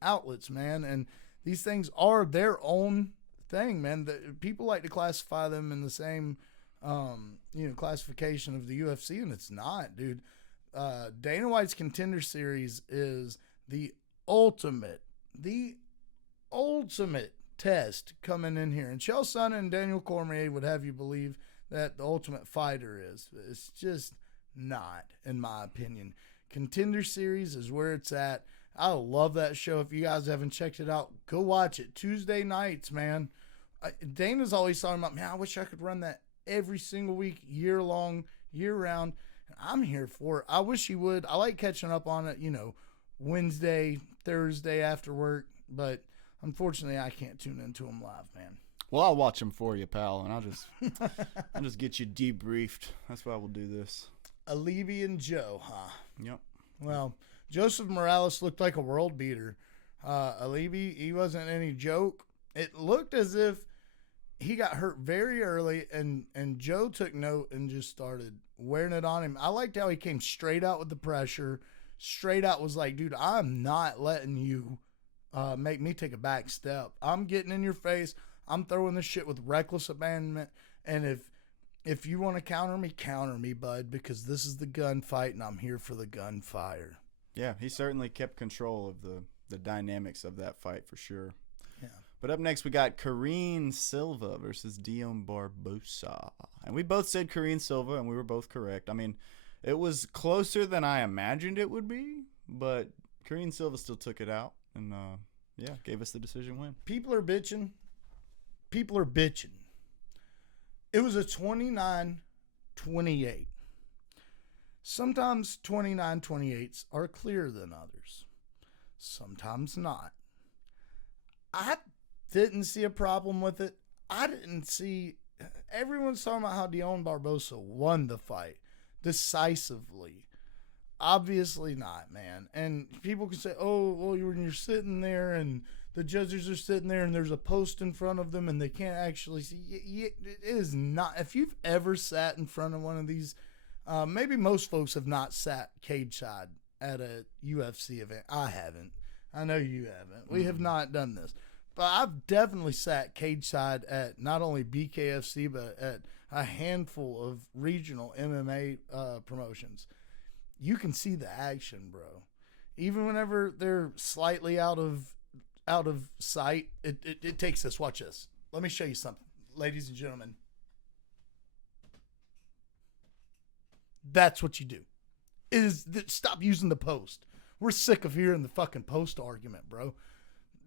outlets, man. And these things are their own thing, man. People like to classify them in the same, classification of the UFC, and it's not, dude. Dana White's Contender Series is the ultimate test coming in here. And Chael Sonnen and Daniel Cormier would have you believe that the Ultimate Fighter is. It's just not, in my opinion. Contender Series is where it's at. I love that show. If you guys haven't checked it out, go watch it. Tuesday nights, man. Dana's always talking about, man, I wish I could run that every single week, year long, year round. I'm here for it. I wish he would. I like catching up on it, Wednesday, Thursday after work, but unfortunately I can't tune into him live, man. Well, I'll watch them for you, pal, and I'll just get you debriefed. That's why we'll do this. Alibi and Joe, huh? Yep. Well, Joseph Morales looked like a world beater. Alibi, he wasn't any joke. It looked as if he got hurt very early, and Joe took note and just started wearing it on him. I liked how he came straight out with the pressure. Straight out was like, dude, I'm not letting you make me take a back step. I'm getting in your face. I'm throwing this shit with reckless abandonment. And if you want to counter me, bud, because this is the gunfight, and I'm here for the gunfire. Yeah, he certainly kept control of the dynamics of that fight for sure. Yeah. But up next, we got Karine Silva versus Dion Barbosa. And we both said Karine Silva, and we were both correct. I mean, it was closer than I imagined it would be, but Karine Silva still took it out and, gave us the decision win. People are bitching. It was a 29-20 29-28. Sometimes 29-28s are clearer than others. Sometimes not. I didn't see a problem with it. I didn't see... Everyone's talking about how Dion Barbosa won the fight decisively. Obviously not, man. And people can say, oh, well, when you're sitting there and the judges are sitting there and there's a post in front of them and they can't actually see. It is not. If you've ever sat in front of one of these, maybe most folks have not sat cage side at a UFC event. I haven't. I know you haven't. We have not done this. But I've definitely sat cage side at not only BKFC, but at a handful of regional MMA promotions. You can see the action, bro. Even whenever they're slightly out of sight, it takes this. Watch this. Let me show you something, ladies and gentlemen. That's what you do. Stop using the post. We're sick of hearing the fucking post argument, bro.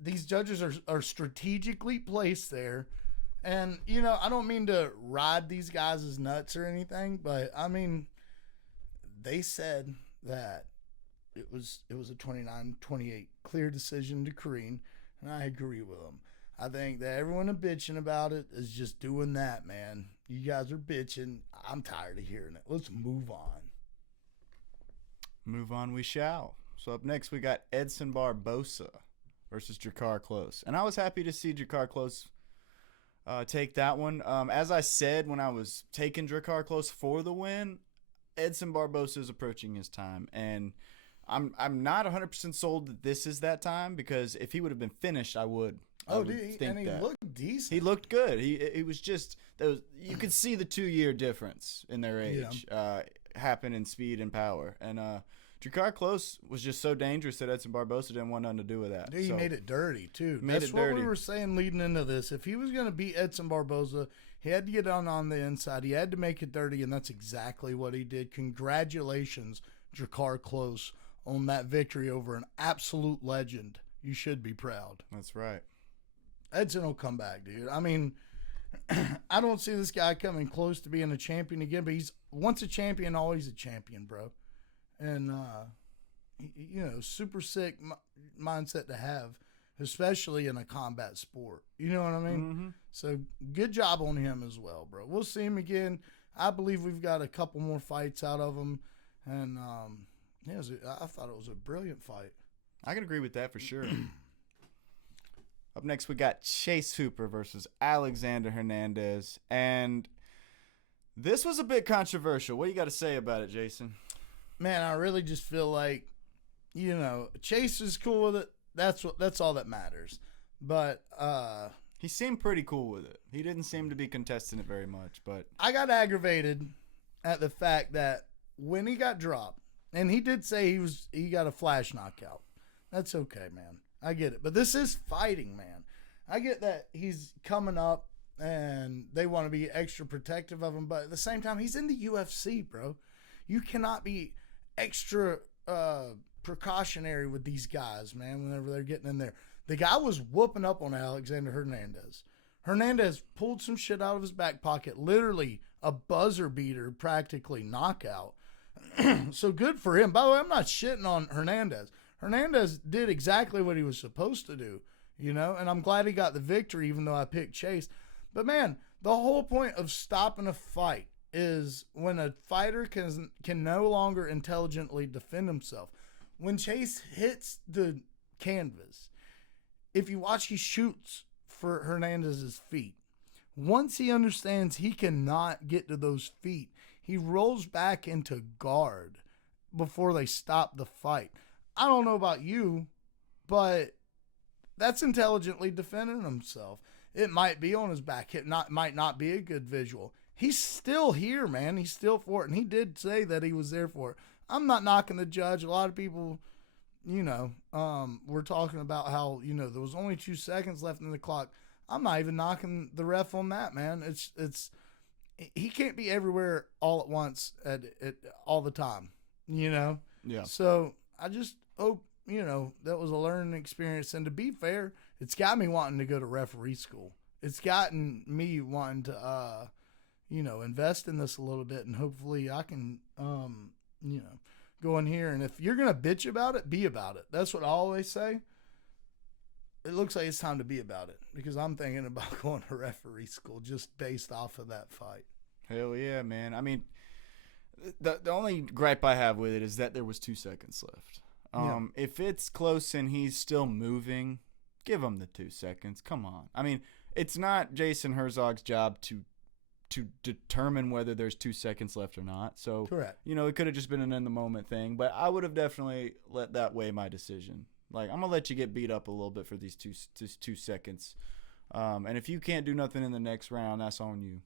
These judges are strategically placed there. And, you know, I don't mean to ride these guys' nuts or anything, but, I mean, they said that it was a 29-28 clear decision to Kareem, and I agree with them. I think that everyone bitching about it is just doing that, man. You guys are bitching. I'm tired of hearing it. Let's move on. Move on we shall. So up next we got Edson Barbosa versus Drakkar Klose. And I was happy to see Drakkar Klose take that one. As I said when I was taking Drakkar Klose for the win, Edson Barbosa is approaching his time. And I'm not 100% sold that this is that time, because if he would have been finished, I would. He looked decent. He looked good. He was just you could see the 2-year difference in their age happen in speed and power. And Drakkar Klose was just so dangerous that Edson Barbosa didn't want nothing to do with that. Dude, he made it dirty too. That's what we were saying leading into this. If he was going to beat Edson Barbosa, he had to get on the inside. He had to make it dirty, and that's exactly what he did. Congratulations, Drakkar Klose, on that victory over an absolute legend. You should be proud. That's right. Edson will come back, dude. I mean, I don't see this guy coming close to being a champion again, but he's once a champion, always a champion, bro. And, you know, super sick mindset to have, especially in a combat sport. You know what I mean? Mm-hmm. So good job on him as well, bro. We'll see him again. I believe we've got a couple more fights out of him. And, I thought it was a brilliant fight. I can agree with that for sure. Up next, we got Chase Hooper versus Alexander Hernandez. And this was a bit controversial. What do you got to say about it, Jason? Man, I really just feel like, you know, Chase is cool with it. That's all that matters. But he seemed pretty cool with it. He didn't seem to be contesting it very much. But I got aggravated at the fact that when he got dropped, and he did say he got a flash knockout. That's okay, man. I get it. But this is fighting, man. I get that he's coming up and they want to be extra protective of him, but at the same time, he's in the UFC, bro. You cannot be extra precautionary with these guys, man, whenever they're getting in there. The guy was whooping up on Alexander Hernandez. Hernandez pulled some shit out of his back pocket, literally a buzzer beater, practically knockout. So good for him. By the way, I'm not shitting on Hernandez. Hernandez did exactly what he was supposed to do, you know, and I'm glad he got the victory, even though I picked Chase. But, man, the whole point of stopping a fight is when a fighter can no longer intelligently defend himself. When Chase hits the canvas, if you watch, he shoots for Hernandez's feet. Once he understands he cannot get to those feet, he rolls back into guard before they stop the fight. I don't know about you, but that's intelligently defending himself. It might be on his back. It might not be a good visual. He's still here, man. He's still for it, and he did say that he was there for it. I'm not knocking the judge. A lot of people, you know, were talking about how, you know, there was only 2 seconds left in the clock. I'm not even knocking the ref on that, man. It's he can't be everywhere all at once all the time, you know? Yeah. So I just hope, you know, that was a learning experience. And to be fair, it's got me wanting to go to referee school. It's gotten me wanting to, invest in this a little bit, and hopefully I can, go in here. And if you're going to bitch about it, be about it. That's what I always say. It looks like it's time to be about it, because I'm thinking about going to referee school just based off of that fight. Hell yeah, man. I mean, the only gripe I have with it is that there was 2 seconds left. If it's close and he's still moving, give him the 2 seconds. Come on. I mean, it's not Jason Herzog's job to determine whether there's 2 seconds left or not. So, correct. It could have just been an in-the-moment thing, but I would have definitely let that weigh my decision. Like, I'm going to let you get beat up a little bit for these 2 seconds. And if you can't do nothing in the next round, that's on you.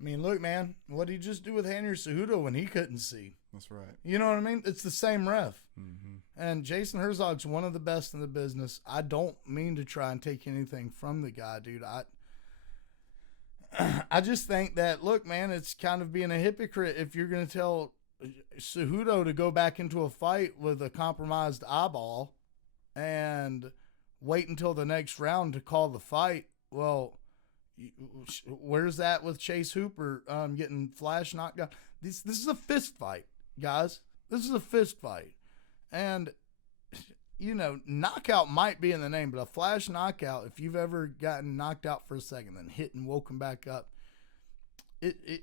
I mean, look, man, what did he just do with Henry Cejudo when he couldn't see? That's right. You know what I mean? It's the same ref. Mm-hmm. And Jason Herzog's one of the best in the business. I don't mean to try and take anything from the guy, dude. I just think that, look, man, it's kind of being a hypocrite if you're going to tell Cejudo to go back into a fight with a compromised eyeball and wait until the next round to call the fight. Well, where's that with Chase Hooper getting flash knocked out? This is a fist fight, guys. This is a fist fight. And, knockout might be in the name, but a flash knockout, if you've ever gotten knocked out for a second, then hit and woken back up,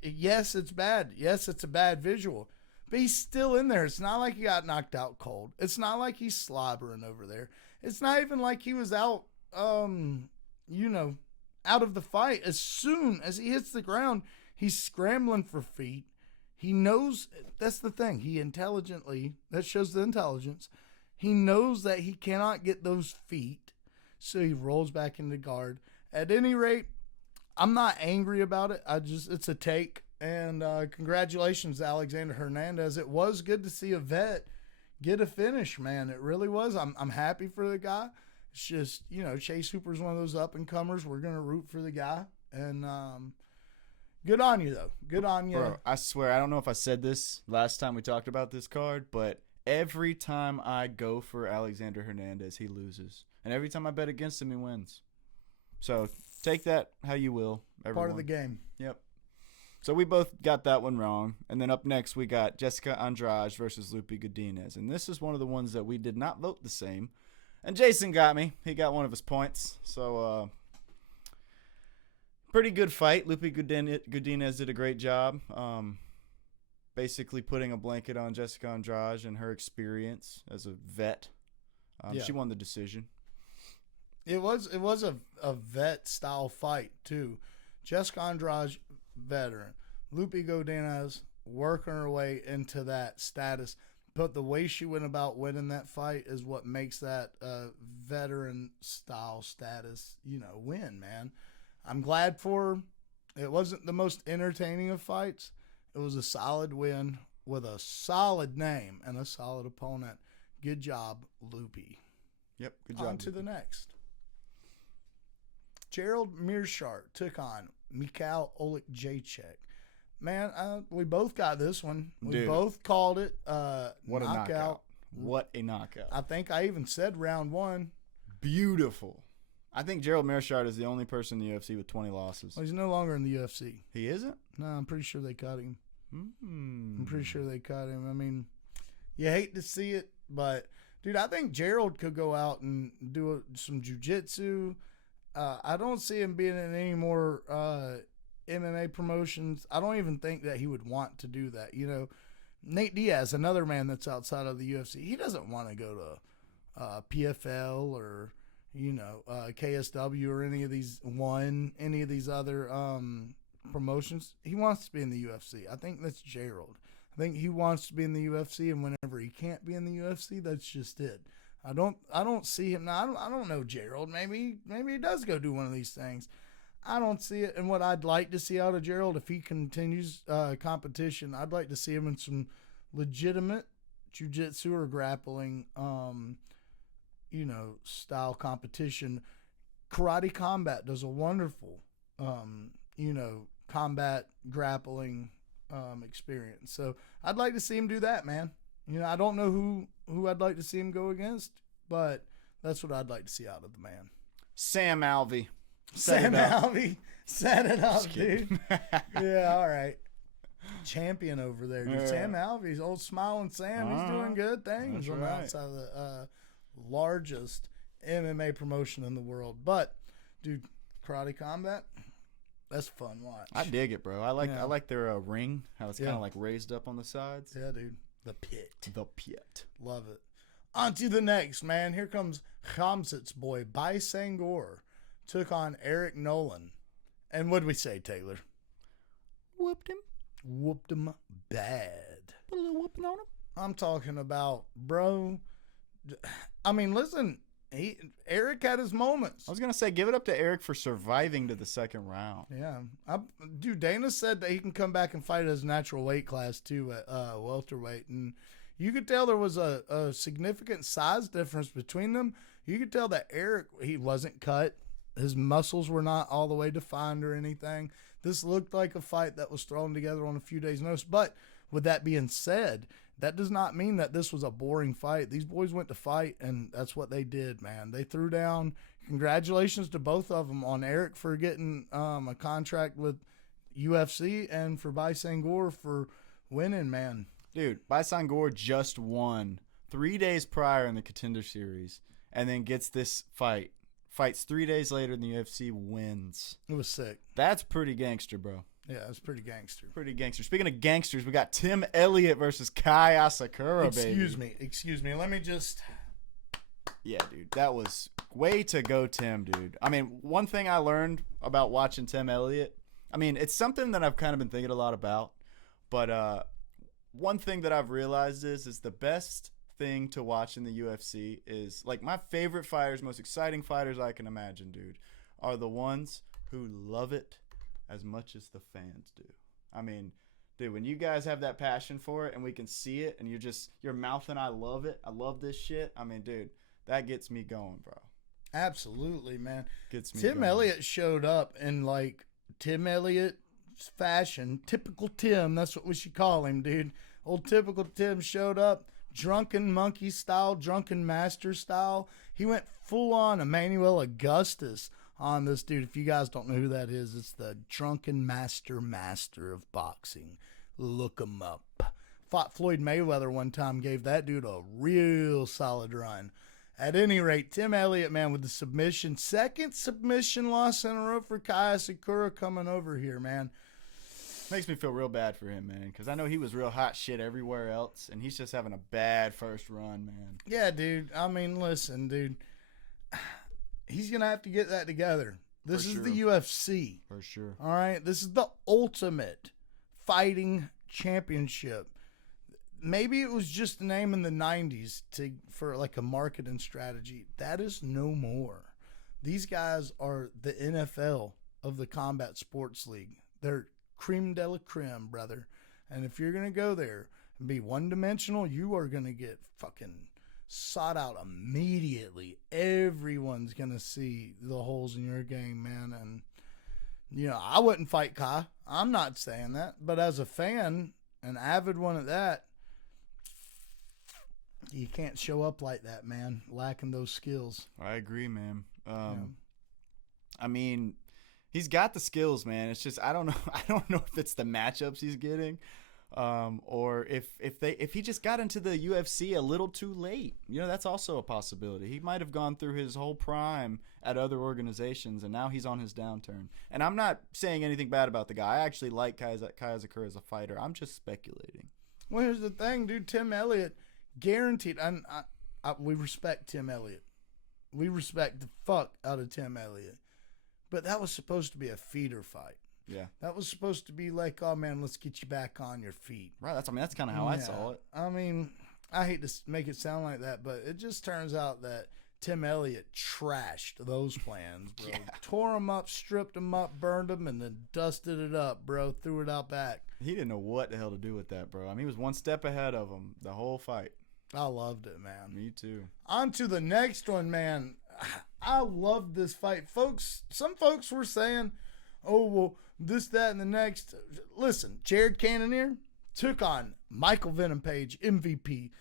yes, it's bad. Yes, it's a bad visual. But he's still in there. It's not like he got knocked out cold. It's not like he's slobbering over there. It's not even like he was out, out of the fight. As soon as he hits the ground, he's scrambling for feet. He knows, that's the thing. That shows the intelligence. He knows that he cannot get those feet, so he rolls back into guard. At any rate, I'm not angry about it. It's a take. And congratulations, Alexander Hernandez. It was good to see a vet get a finish, man. It really was. I'm happy for the guy. It's just, Chase Hooper's one of those up-and-comers. We're going to root for the guy. And good on you, though. Good on you. Bro, I swear, I don't know if I said this last time we talked about this card, but every time I go for Alexander Hernandez, he loses. And every time I bet against him, he wins. So take that how you will, everyone. Part of the game. Yep. So we both got that one wrong. And then up next, we got Jessica Andrade versus Lupe Godinez. And this is one of the ones that we did not vote the same. And Jason got me. He got one of his points. So, pretty good fight. Lupe Godinez did a great job. Basically putting a blanket on Jessica Andrade and her experience as a vet. Yeah. She won the decision. It was a vet style fight too. Jessica Andrade, veteran. Lupe Godinez working her way into that status. But the way she went about winning that fight is what makes that veteran style status, win, man. I'm glad for her. It wasn't the most entertaining of fights. It was a solid win with a solid name and a solid opponent. Good job, Lupe. Yep, good job. On to the next. Gerald Meerschaert took on Mikhail Oleg-Jacek. Man, we both got this one. We both called it what knockout. A knockout. What a knockout. I think I even said round one. Beautiful. I think Gerald Meerschaert is the only person in the UFC with 20 losses. Well, he's no longer in the UFC. He isn't? No, I'm pretty sure they cut him. I'm pretty sure they cut him. I mean, you hate to see it, but, dude, I think Gerald could go out and do some jiu-jitsu. I don't see him being in any more MMA promotions. I don't even think that he would want to do that. Nate Diaz, another man that's outside of the UFC, he doesn't want to go to PFL or, KSW or any of these other promotions. He wants to be in the UFC. I think that's Gerald. I think he wants to be in the UFC, and whenever he can't be in the UFC, that's just it. I don't see him now. I don't know Gerald. Maybe he does go do one of these things. I don't see it. And what I'd like to see out of Gerald, if he continues competition, I'd like to see him in some legitimate jiu-jitsu or grappling, style competition. Karate Combat does a wonderful, combat grappling experience. So I'd like to see him do that, man. I don't know who I'd like to see him go against, but that's what I'd like to see out of the man. Sam Alvey. Sam Alvey. Set it up, Just kidding. dude. Yeah, all right. Champion over there, dude. Yeah. Sam Alvey's old smiling Sam. He's doing good things That's on the right. outside of the largest MMA promotion in the world. But, dude, karate combat, that's a fun watch. I dig it, bro. I like Yeah. I like their ring, how it's Yeah. kind of like raised up on the sides. Yeah, dude. The pit. The pit. Love it. On to the next, man. Here comes Khamzat's boy, Bai Sangor, took on Eric Nolan. And what did we say, Taylor? Whooped him. Whooped him bad. Put a little whooping on him. I'm talking about, bro. I mean, listen, Eric had his moments. I was gonna say, give it up to Eric for surviving to the second round. Yeah. Dude, Dana said that he can come back and fight at his natural weight class, too, at welterweight. And you could tell there was a significant size difference between them. You could tell that Eric, he wasn't cut. His muscles were not all the way defined or anything. This looked like a fight that was thrown together on a few days' notice. But with that being said, that does not mean that this was a boring fight. These boys went to fight, and that's what they did, man. They threw down. Congratulations to both of them, on Eric for getting a contract with UFC and for Bai Sangor for winning, man. Dude, Bai Sangor just won 3 days prior in the Contender Series, and then gets this fight. Fights 3 days later in the UFC, wins. It was sick. That's pretty gangster, bro. Yeah, it was pretty gangster. Pretty gangster. Speaking of gangsters, we got Tim Elliott versus Kai Asakura, baby. Excuse me. Let me just... Yeah, dude. That was way to go, Tim, dude. I mean, one thing I learned about watching Tim Elliott, I mean, it's something that I've kind of been thinking a lot about, but one thing that I've realized is the best thing to watch in the UFC is, like, my favorite fighters, most exciting fighters I can imagine, dude, are the ones who love it as much as the fans do. I mean, dude, when you guys have that passion for it and we can see it and you're mouthing, I love it, I love this shit, I mean, dude, that gets me going, bro. Absolutely, man. Gets me Tim going. Elliott showed up in, like, Tim Elliott fashion. Typical Tim, that's what we should call him, dude. Old typical Tim showed up, drunken monkey style, drunken master style. He went full on Emmanuel Augustus on this dude. If you guys don't know who that is, it's the drunken master of boxing. Look him up. Fought Floyd Mayweather one time, gave that dude a real solid run. At any rate, Tim Elliott, man, with the submission. Second submission loss in a row for Kai Asakura coming over here, man. Makes me feel real bad for him, man, because I know he was real hot shit everywhere else, and he's just having a bad first run, man. Yeah, dude. I mean, listen, dude. He's going to have to get that together. This is the UFC. For sure. All right? This is the ultimate fighting championship. Maybe it was just a name in the 90s for like a marketing strategy. That is no more. These guys are the NFL of the combat sports league. They're creme de la creme, brother. And if you're going to go there and be one-dimensional, you are going to get fucking sought out immediately. Everyone's going to see the holes in your game, man. And, you know, I wouldn't fight Kai. I'm not saying that. But as a fan, an avid one at that, you can't show up like that, man, lacking those skills. I agree, man. I mean, he's got the skills, man. It's just I don't know if it's the matchups he's getting, or if he just got into the UFC a little too late. You know, that's also a possibility. He might have gone through his whole prime at other organizations, and now he's on his downturn. And I'm not saying anything bad about the guy. I actually like Kai Asakura as a fighter. I'm just speculating. Well, here's the thing, dude. Tim Elliott, guaranteed. We respect Tim Elliott. We respect the fuck out of Tim Elliott. But that was supposed to be a feeder fight. Yeah. That was supposed to be like, oh, man, let's get you back on your feet. Right. That's kind of how I saw it. I mean, I hate to make it sound like that, but it just turns out that Tim Elliott trashed those plans, bro. Yeah. Tore them up, stripped them up, burned them, and then dusted it up, bro. Threw it out back. He didn't know what the hell to do with that, bro. I mean, he was one step ahead of him the whole fight. I loved it, man. Me too. On to the next one, man. I loved this fight. Folks, some folks were saying, oh, well, this, that, and the next. Listen, Jared Cannonier took on Michael Venom Page, MVP,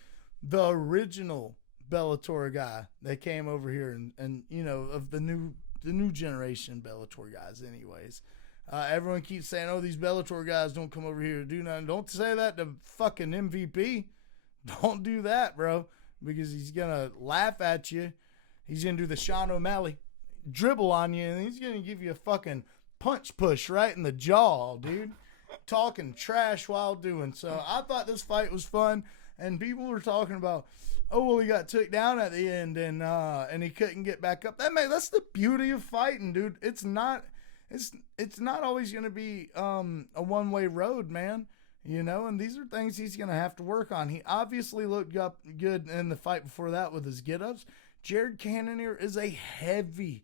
the original Bellator guy that came over here and you know, of the new generation Bellator guys anyways. Everyone keeps saying, oh, these Bellator guys don't come over here to do nothing. Don't say that to fucking MVP. Don't do that, bro, because he's going to laugh at you. He's going to do the Sean O'Malley dribble on you, and he's going to give you a fucking punch push right in the jaw, dude. Talking trash while doing so. I thought this fight was fun, and people were talking about, oh, well, he got took down at the end, and he couldn't get back up. That's the beauty of fighting, dude. It's not always going to be a one-way road, man. You know, and these are things he's going to have to work on. He obviously looked up good in the fight before that with his get-ups. Jared Cannonier is a heavy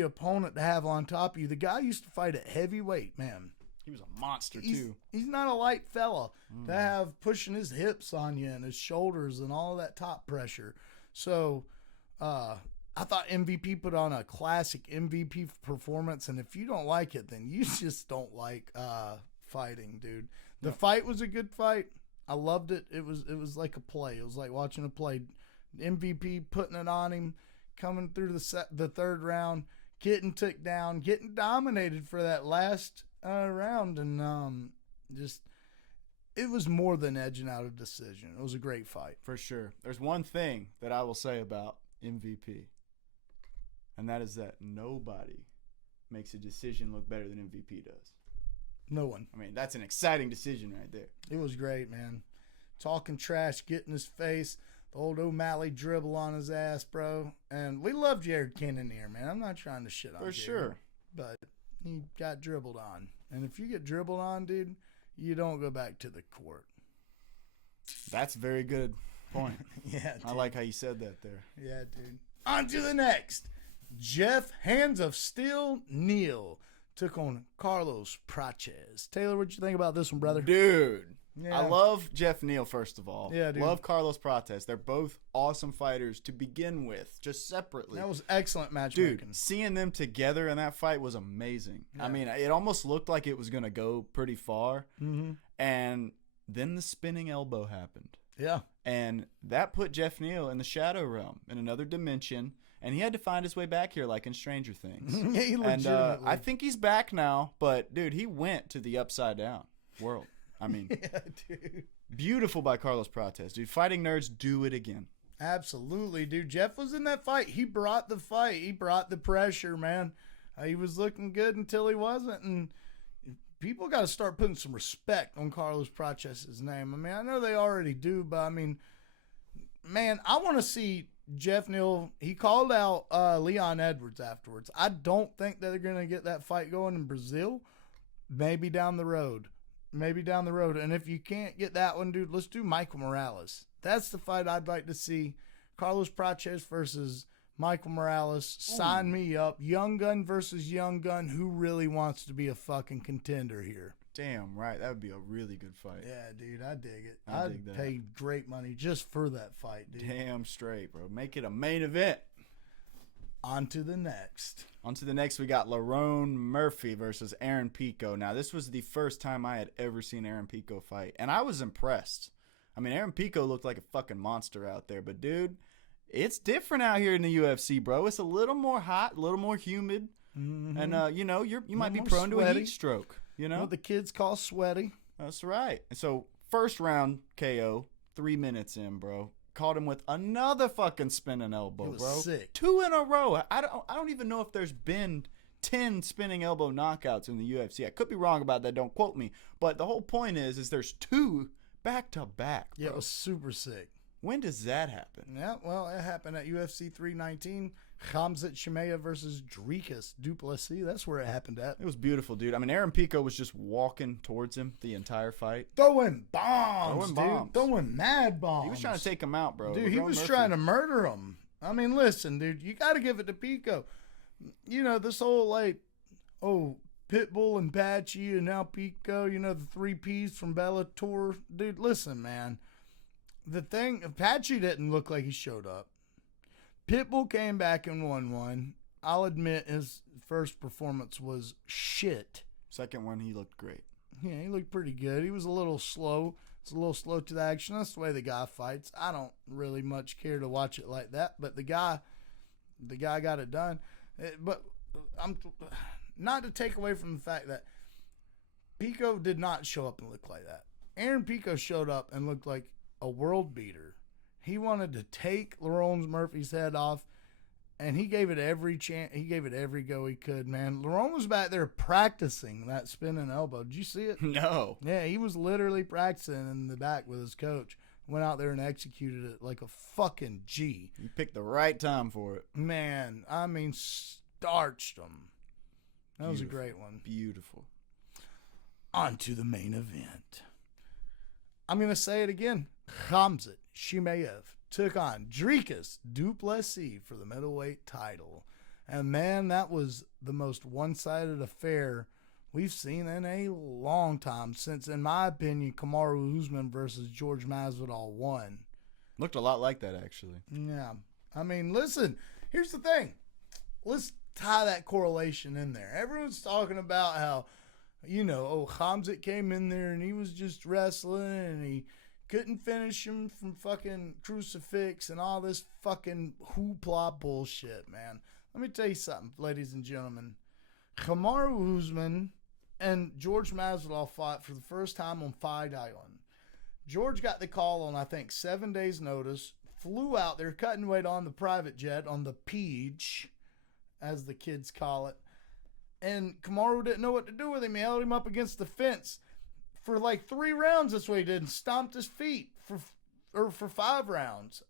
opponent to have on top of you. The guy used to fight at heavyweight, man. He was a monster, too. He's not a light fella to have pushing his hips on you and his shoulders and all that top pressure. So, I thought MVP put on a classic MVP performance, and if you don't like it, then you just don't like fighting, dude. The fight was a good fight. I loved it. It was like a play. It was like watching a play. MVP putting it on him, coming through the third round, getting took down, getting dominated for that last round, and it was more than edging out a decision. It was a great fight. For sure. There's one thing that I will say about MVP, and that is that nobody makes a decision look better than MVP does. No one. I mean, that's an exciting decision right there. It was great, man. Talking trash, getting his face, the old O'Malley dribble on his ass, bro. And we love Jared Cannonier, man. I'm not trying to shit on For Jared, sure. But he got dribbled on. And if you get dribbled on, dude, you don't go back to the court. That's a very good point. Yeah, dude. I like how you said that there. Yeah, dude. On to the next. Jeff Hands of Steel Neal took on Carlos Praches. Taylor, what'd you think about this one, brother? Dude. Yeah. I love Jeff Neal, first of all. Yeah, dude. Love Carlos Prates. They're both awesome fighters to begin with, just separately. That was excellent matchmaking. Dude, seeing them together in that fight was amazing. Yeah. I mean, it almost looked like it was going to go pretty far. Mm-hmm. And then the spinning elbow happened. Yeah. And that put Jeff Neal in the shadow realm, in another dimension. And he had to find his way back here like in Stranger Things. Yeah, he legitimately. And I think he's back now. But, dude, he went to the upside down world. I mean, yeah, dude. Beautiful by Carlos Prates. Dude, fighting nerds, do it again. Absolutely, dude. Jeff was in that fight. He brought the fight. He brought the pressure, man. He was looking good until he wasn't. And people got to start putting some respect on Carlos Prates' name. I mean, I know they already do, but I mean, man, I want to see Jeff Neal. He called out Leon Edwards afterwards. I don't think that they're going to get that fight going in Brazil. Maybe down the road. And if you can't get that one, dude, let's do Michael Morales. That's the fight I'd like to see. Carlos Prates versus Michael Morales. Sign me up. Young Gun versus Young Gun. Who really wants to be a fucking contender here? Damn right. That would be a really good fight. Yeah, dude, I dig it. I I'd dig that. pay great money just for that fight, dude. Damn straight, bro. Make it a main event. On to the next. On to the next, we got Lerone Murphy versus Aaron Pico. Now, this was the first time I had ever seen Aaron Pico fight, and I was impressed. I mean, Aaron Pico looked like a fucking monster out there, but dude, it's different out here in the UFC, bro. It's a little more hot, a little more humid, and you know, you might be more prone to a sweaty. heat stroke. You know, What the kids call sweaty. that's right. And so, first round KO, 3 minutes in, bro. Caught him with another fucking spinning elbow, It was bro. sick. 2 in a row. I don't even know if there's been 10 spinning elbow knockouts in the UFC. I could be wrong about that. Don't quote me. But the whole point is there's 2 back to back. Yeah, it bro. was super sick. When does that happen? Yeah, well, it happened at UFC 319. Khamzat Chimaev versus Dricus du Plessis. That's where it happened at. It was beautiful, dude. I mean, Aaron Pico was just walking towards him the entire fight. Throwing bombs, Throwing bombs. dude. Throwing mad bombs. He was trying to take him out, bro. Dude, he Lerone was Murphy. trying to murder him. I mean, listen, dude, you got to give it to Pico. You know, this whole, like, Pitbull and Patchy and now Pico, you know, the 3 Ps from Bellator. Dude, listen, man. The thing, Patchy didn't look like he showed up. Pitbull came back and won one. I'll admit his first performance was shit. Second one, he looked great. Yeah, he looked pretty good. He was a little slow. It's a little slow to the action. That's the way the guy fights. I don't really much care to watch it like that, but the guy got it done. But not to take away from the fact that Pico did not show up and look like that. Aaron Pico showed up and looked like a world beater. He wanted to take Lerone Murphy's head off, and he gave it every chance. He gave it every go he could, man. Lerone was back there practicing that spinning elbow. Did you see it? No. Yeah, he was literally practicing in the back with his coach. Went out there and executed it like a fucking G. You picked the right time for it. Man, I mean, starched him. That was a great one. Beautiful. On to the main event. I'm going to say it again. Khamzat Chimaev took on Dricus du Plessis for the middleweight title. And man, that was the most one-sided affair we've seen in a long time since, in my opinion, Kamaru Usman versus George Masvidal won. Looked a lot like that, actually. Yeah. I mean, listen, here's the thing. Let's tie that correlation in there. Everyone's talking about how, Khamzat came in there and he was just wrestling and he couldn't finish him from fucking crucifix and all this fucking hoopla bullshit, man. Let me tell you something, ladies and gentlemen. Kamaru Usman and George Masvidal fought for the first time on Fight Island. George got the call on, I think, 7 days' notice, flew out there, cutting weight on the private jet, on the Peach, as the kids call it. And Kamaru didn't know what to do with him. He held him up against the fence for like 3 rounds. That's what he did, and stomped his feet for 5 rounds.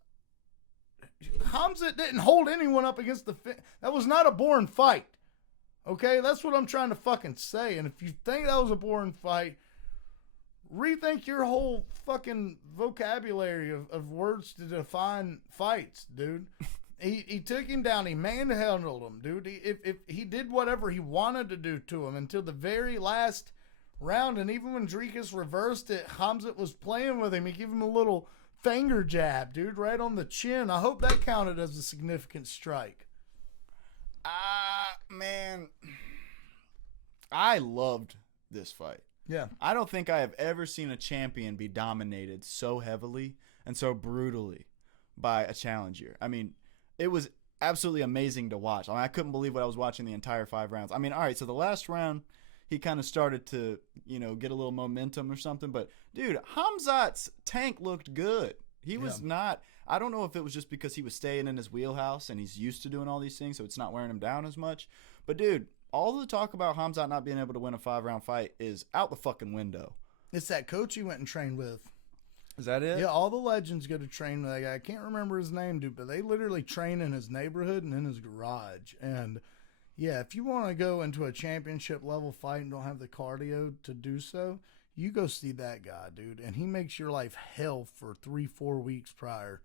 Khamzat didn't hold anyone up against the fence. That was not a boring fight. Okay, that's what I'm trying to fucking say. And if you think that was a boring fight, rethink your whole fucking vocabulary of words to define fights, dude. He took him down. He manhandled him, dude. If he did whatever he wanted to do to him until the very last round, and even when Dricus reversed it, Khamzat was playing with him. He gave him a little finger jab, dude, right on the chin. I hope that counted as a significant strike. Man, I loved this fight. Yeah. I don't think I have ever seen a champion be dominated so heavily and so brutally by a challenger. I mean, it was absolutely amazing to watch. I couldn't believe what I was watching the entire 5 rounds. I mean, all right, so the last round, he kind of started to, get a little momentum or something. But, dude, Khamzat's tank looked good. He was not... I don't know if it was just because he was staying in his wheelhouse and he's used to doing all these things, so it's not wearing him down as much. But, dude, all the talk about Khamzat not being able to win a 5-round fight is out the fucking window. It's that coach he went and trained with. Is that it? Yeah, all the legends go to train with that guy. I can't remember his name, dude, but they literally train in his neighborhood and in his garage. And, yeah, if you want to go into a championship-level fight and don't have the cardio to do so, you go see that guy, dude. And he makes your life hell for 3-4 weeks prior.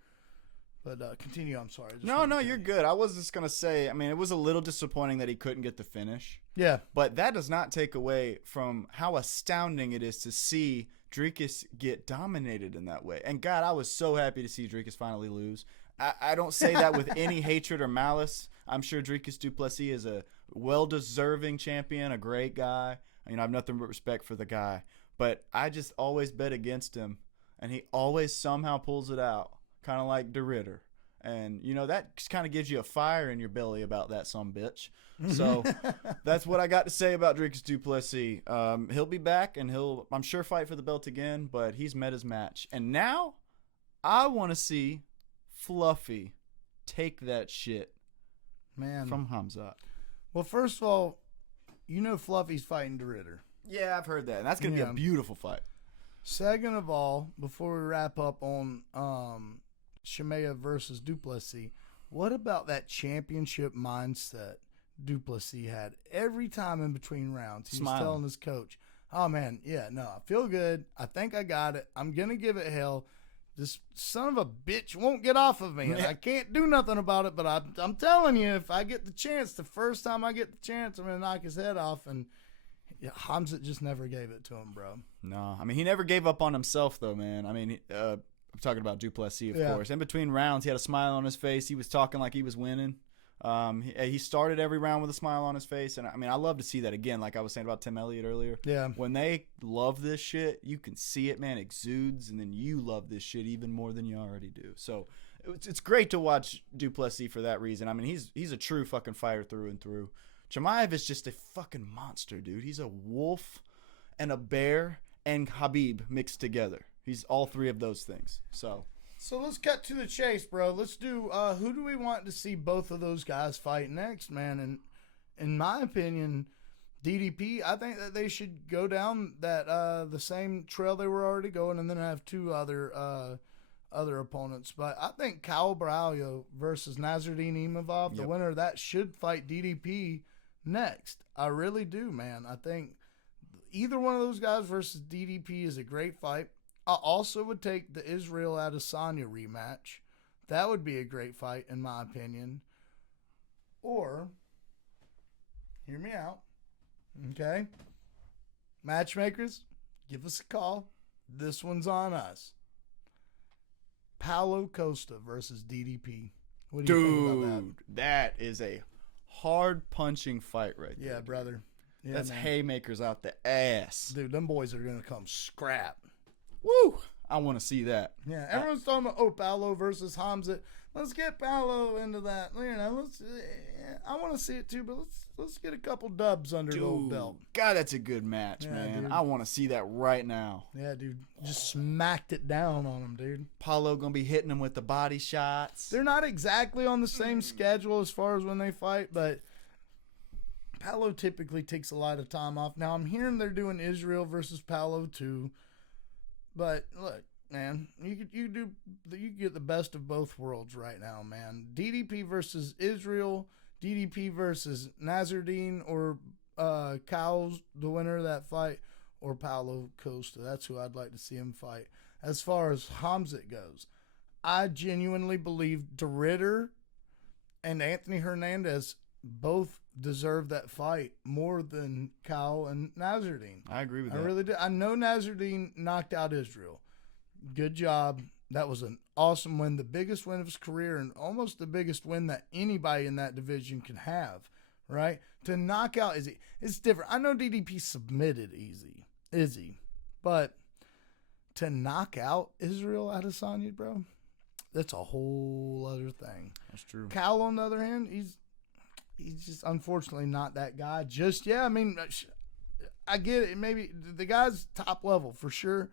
But continue, I'm sorry. No, you're good. I was just going to say, I mean, it was a little disappointing that he couldn't get the finish. Yeah. But that does not take away from how astounding it is to see Dricus get dominated in that way. And, God, I was so happy to see Dricus finally lose. I don't say that with any hatred or malice. I'm sure Dricus du Plessis is a well-deserving champion, a great guy. I have nothing but respect for the guy. But I just always bet against him, and he always somehow pulls it out. Kind of like De Ritter. And, that just kind of gives you a fire in your belly about that sumbitch. So that's what I got to say about Dricus du Plessis. He'll be back, and he'll, I'm sure, fight for the belt again, but he's met his match. And now I want to see Fluffy take that shit from Khamzat. Well, first of all, Fluffy's fighting De Ritter. Yeah, I've heard that. And that's going to be a beautiful fight. Second of all, before we wrap up on Chimaev versus du Plessis, what about that championship mindset du Plessis had every time in between rounds? He was telling his coach, oh, man, yeah, no, I feel good. I think I got it. I'm going to give it hell. This son of a bitch won't get off of me. And I can't do nothing about it, but I'm telling you, if I get the chance, the first time I get the chance, I'm going to knock his head off. And Khamzat just never gave it to him, bro. No, I mean, he never gave up on himself, though, man. I mean, I'm talking about du Plessis, of course. In between rounds, he had a smile on his face. He was talking like he was winning. He started every round with a smile on his face. And, I mean, I love to see that again, like I was saying about Tim Elliott earlier. Yeah. When they love this shit, you can see it, man, exudes, and then you love this shit even more than you already do. So it's great to watch du Plessis for that reason. I mean, he's a true fucking fighter through and through. Chimaev is just a fucking monster, dude. He's a wolf and a bear and Khabib mixed together. He's all three of those things. So let's cut to the chase, bro. Let's do who do we want to see both of those guys fight next, man? And in my opinion, DDP, I think that they should go down that the same trail they were already going, and then have two other opponents. But I think Caio Borralho versus Nasruddin Imavov, the winner of that, should fight DDP next. I really do, man. I think either one of those guys versus DDP is a great fight. I also would take the Israel Adesanya rematch. That would be a great fight, in my opinion. Or, hear me out, okay? Matchmakers, give us a call. This one's on us. Paulo Costa versus DDP. What do you think about that? Dude, that is a hard-punching fight right there. Yeah, brother. Yeah, That's man. haymakers out the ass. Dude, them boys are going to come scrap. Woo! I want to see that. Yeah, everyone's talking about, Paulo versus Hamza. Let's get Paulo into that. You know, I want to see it too, but let's get a couple dubs under the old belt. God, that's a good match, Yeah, man. dude. I want to see that right now. Yeah, dude, just smacked it down on him, dude. Paulo gonna be hitting him with the body shots. They're not exactly on the same schedule as far as when they fight, but Paulo typically takes a lot of time off. Now I'm hearing they're doing Israel versus Paulo too, but look, man, you get the best of both worlds right now, man. DDP versus Israel, DDP versus Nasruddin, or Caio's the winner of that fight, or Paulo Costa. That's who I'd like to see him fight. As far as Hamzat goes, I genuinely believe DeRitter and Anthony Hernandez both deserve that fight more than Caio and Nasruddin. I agree with I that. really do. I know Nasruddin knocked out Israel. Good job. That was an awesome win, the biggest win of his career, and almost the biggest win that anybody in that division can have, right? To knock out Izzy, it's different. I know DDP submitted Izzy, but to knock out Israel Adesanya, bro, that's a whole other thing. That's true. Cal, on the other hand, he's just unfortunately not that guy just yet. I mean, I get it. Maybe the guy's top level for sure.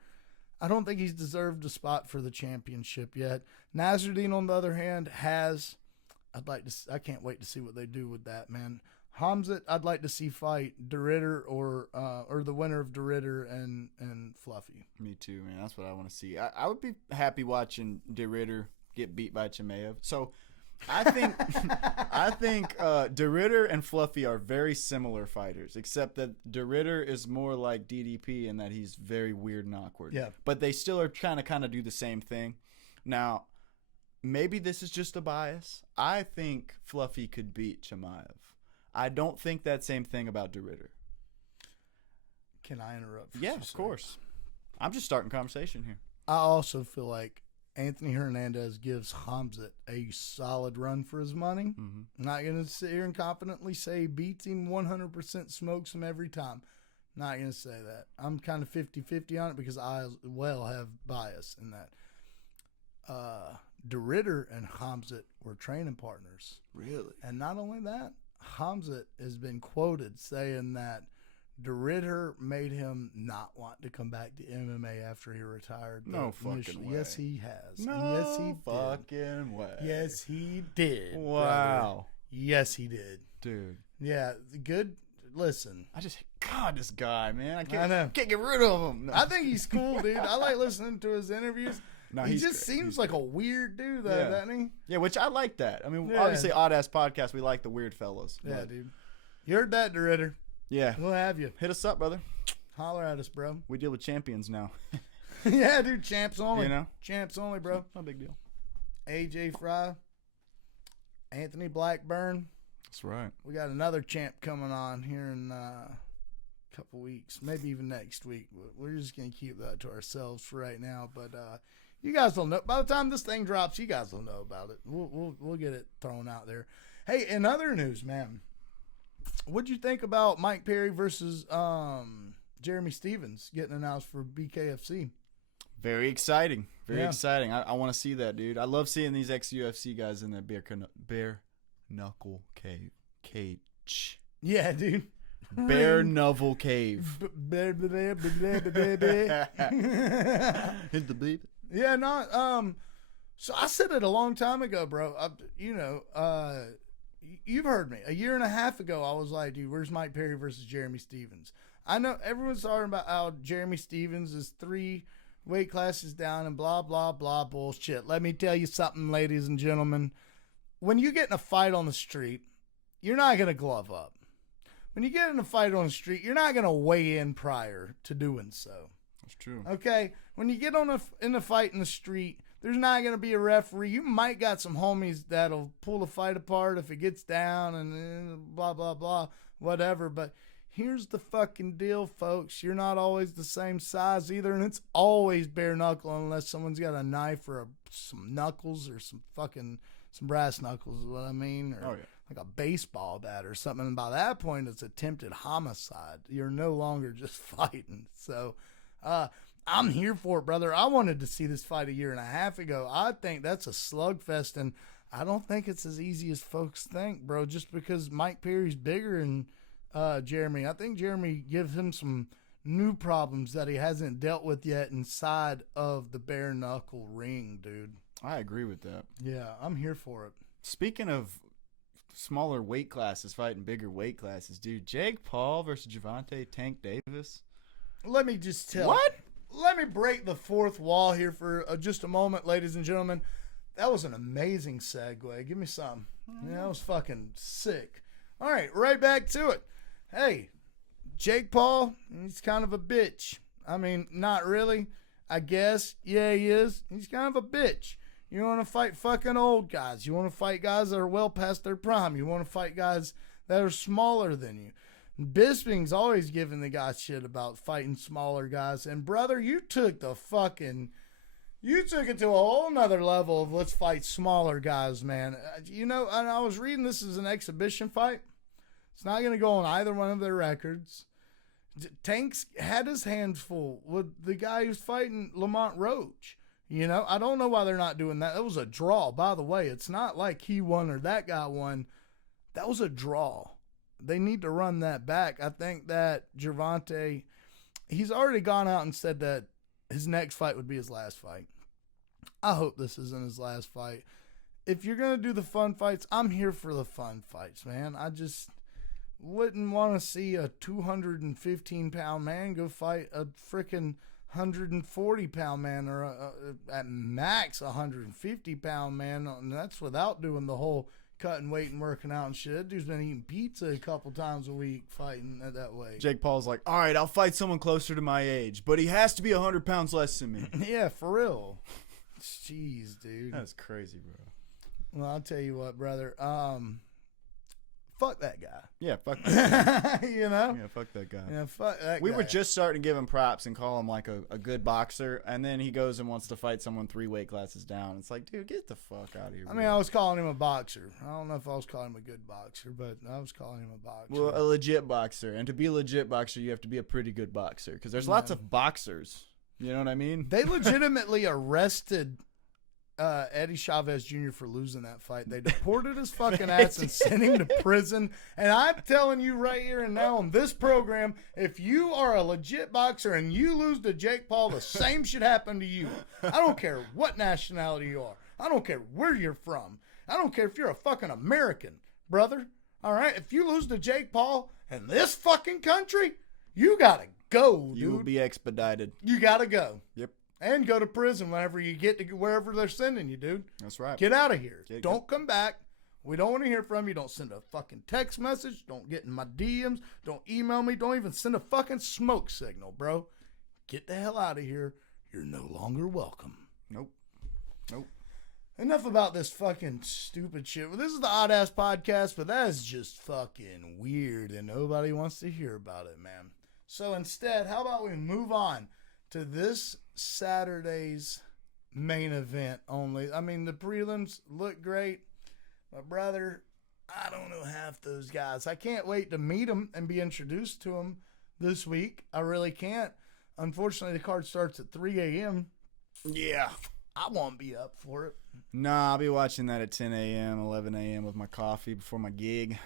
I don't think he's deserved a spot for the championship yet. Nasruddin, on the other hand, has. I can't wait to see what they do with that, man. Hamzat, I'd like to see fight DeRitter or the winner of DeRitter and Fluffy. Me too, man. That's what I want to see. I would be happy watching DeRitter get beat by Chimaev. So I think DeRitter and Fluffy are very similar fighters, except that DeRitter is more like DDP in that he's very weird and awkward. Yeah. But they still are trying to kind of do the same thing. Now, maybe this is just a bias. I think Fluffy could beat Chimaev. I don't think that same thing about DeRitter. Can I interrupt? For Yeah, a of second? course. I'm just starting conversation here. I also feel like Anthony Hernandez gives Hamzat a solid run for his money. Mm-hmm. I'm not going to sit here and confidently say he beats him 100%, smokes him every time. Not going to say that. I'm kind of 50-50 on it because I as well have bias in that. DeRitter and Hamzat were training partners. Really? And not only that, Hamzat has been quoted saying that DeRitter made him not want to come back to MMA after he retired. No fucking way. Yes, he has. No And yes, he did. fucking way. Yes, he did. Wow. Brother. Yes, he did. Dude. Yeah, good. Listen, God, this guy, man. I know. Can't get rid of him. No. I think he's cool, dude. I like listening to his interviews. No, he he's just great. seems He's like a weird dude, though, Yeah. doesn't he? Yeah, which I like that. I mean, Yeah. obviously, Oddass podcast, we like the weird fellows. Yeah, but dude. You heard that, DeRitter. Yeah. We'll have you. Hit us up, brother. Holler at us, bro. We deal with champions now. Yeah, dude. Champs only. You know? Champs only, bro. No big deal. AJ Fry. Anthony Blackburn. That's right. We got another champ coming on here in a couple weeks, maybe even next week. We're just gonna keep that to ourselves for right now. But you guys will know by the time this thing drops. You guys will know about it. We'll get it thrown out there. Hey, in other news, man, what'd you think about Mike Perry versus Jeremy Stevens getting announced for BKFC? Very exciting. Very Yeah. exciting. I want to see that, dude. I love seeing these ex-UFC guys in that bare knuckle cage. Yeah, dude. Bare Knuckle Cave. Hit the beat. Yeah, no. So I said it a long time ago, bro. You've heard me. A year and a half ago, I was like, dude, where's Mike Perry versus Jeremy Stevens? I know everyone's talking about how Jeremy Stevens is 3 weight classes down and blah, blah, blah bullshit. Let me tell you something, ladies and gentlemen. When you get in a fight on the street, you're not going to glove up. When you get in a fight on the street, you're not going to weigh in prior to doing so. That's true. Okay? When you get in a fight in the street, there's not going to be a referee. You might got some homies that'll pull the fight apart if it gets down and blah, blah, blah, whatever. But here's the fucking deal, folks. You're not always the same size either, and it's always bare knuckle unless someone's got a knife or some knuckles or some brass knuckles is what I mean. Or like a baseball bat or something. And by that point, it's attempted homicide. You're no longer just fighting. So, I'm here for it, brother. I wanted to see this fight a year and a half ago. I think that's a slugfest, and I don't think it's as easy as folks think, bro, just because Mike Perry's bigger than Jeremy. I think Jeremy gives him some new problems that he hasn't dealt with yet inside of the bare knuckle ring, dude. I agree with that. Yeah, I'm here for it. Speaking of smaller weight classes fighting bigger weight classes, dude, Jake Paul versus Gervonta Tank Davis. Let me just tell What? Let me break the fourth wall here for just a moment, ladies and gentlemen. That was an amazing segue. Give me some. Yeah, that was fucking sick. All right, right back to it. Hey, Jake Paul, he's kind of a bitch. I mean, not really. I guess. Yeah, he is. He's kind of a bitch. You want to fight fucking old guys. You want to fight guys that are well past their prime. You want to fight guys that are smaller than you. Bisping's always giving the guy shit about fighting smaller guys. And, brother, you took it to a whole nother level of let's fight smaller guys, man. And I was reading this as an exhibition fight. It's not going to go on either one of their records. Tank's had his hands full with the guy who's fighting Lamont Roach. I don't know why they're not doing that. That was a draw, by the way. It's not like he won or that guy won. That was a draw. They need to run that back. I think that Gervonta, he's already gone out and said that his next fight would be his last fight. I hope this isn't his last fight. If you're going to do the fun fights, I'm here for the fun fights, man. I just wouldn't want to see a 215-pound man go fight a freaking 140-pound man or at max 150-pound man. And that's without doing the whole cutting weight and working out and shit. That dude's been eating pizza a couple times a week fighting that way. Jake Paul's like, all right, I'll fight someone closer to my age, but he has to be 100 pounds less than me. Yeah, for real. Jeez, dude. That's crazy, bro. Well, I'll tell you what, brother. Fuck that guy. Yeah, fuck that guy. Yeah, fuck that guy. Yeah, fuck that guy. We were just starting to give him props and call him like a good boxer, and then he goes and wants to fight someone 3 weight classes down. It's like, dude, get the fuck out of here. I mean, I was calling him a boxer. I don't know if I was calling him a good boxer, but I was calling him a boxer. Well, a legit boxer. And to be a legit boxer, you have to be a pretty good boxer, because there's lots of boxers. You know what I mean? They legitimately arrested Eddie Chavez Jr. for losing that fight. They deported his fucking ass and sent him to prison. And I'm telling you right here and now on this program, if you are a legit boxer and you lose to Jake Paul, the same should happen to you. I don't care what nationality you are. I don't care where you're from. I don't care if you're a fucking American, brother. All right? If you lose to Jake Paul in this fucking country, you gotta go, dude. You will be expedited. You gotta go. Yep. And go to prison whenever you get to wherever they're sending you, dude. That's right. Get out of here. Don't come back. We don't want to hear from you. Don't send a fucking text message. Don't get in my DMs. Don't email me. Don't even send a fucking smoke signal, bro. Get the hell out of here. You're no longer welcome. Nope. Enough about this fucking stupid shit. Well, this is the Oddass podcast, but that is just fucking weird, and nobody wants to hear about it, man. So instead, how about we move on to this Saturday's main event only. I mean, the prelims look great, but brother, I don't know half those guys. I can't wait to meet them and be introduced to them this week. I really can't. Unfortunately, the card starts at 3 a.m. Yeah. I won't be up for it. Nah, I'll be watching that at 10 a.m., 11 a.m. with my coffee before my gig,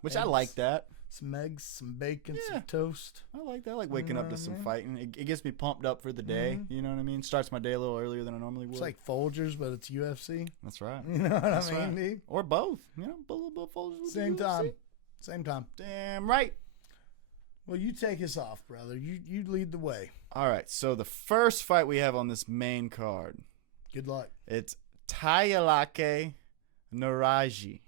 which eggs, I like that. Some eggs, some bacon, Yeah. some toast. I like that. I like waking up to some I mean? fighting. It gets me pumped up for the day. You know what I mean? Starts my day a little earlier than I normally would. It's like Folgers, but it's UFC. That's right. You know what That's I mean, right. dude? Or both. You know, a little bit of Folgers with the Same UFC. time. Same time. Damn right. Well, you take us off, brother. You lead the way. All right. So the first fight we have on this main card, Good luck. it's Tayalake Naraji.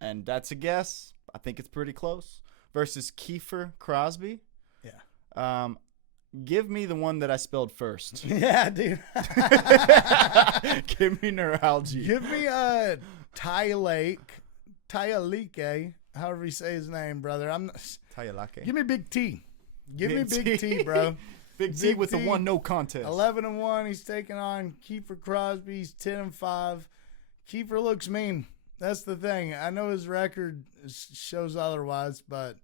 And that's a guess. I think it's pretty close. Versus Kiefer Crosby. Yeah. Give me the one that I spelled first. Yeah, dude. Give me neuralgia. Give me Tayalake, however you say his name, brother. Tayalake. Give me Big T. Give me Big Big T. T, bro. Big T with the 1-0 contest. 11-1. He's taking on Kiefer Crosby. He's 10-5. Kiefer looks mean. That's the thing. I know his record shows otherwise, but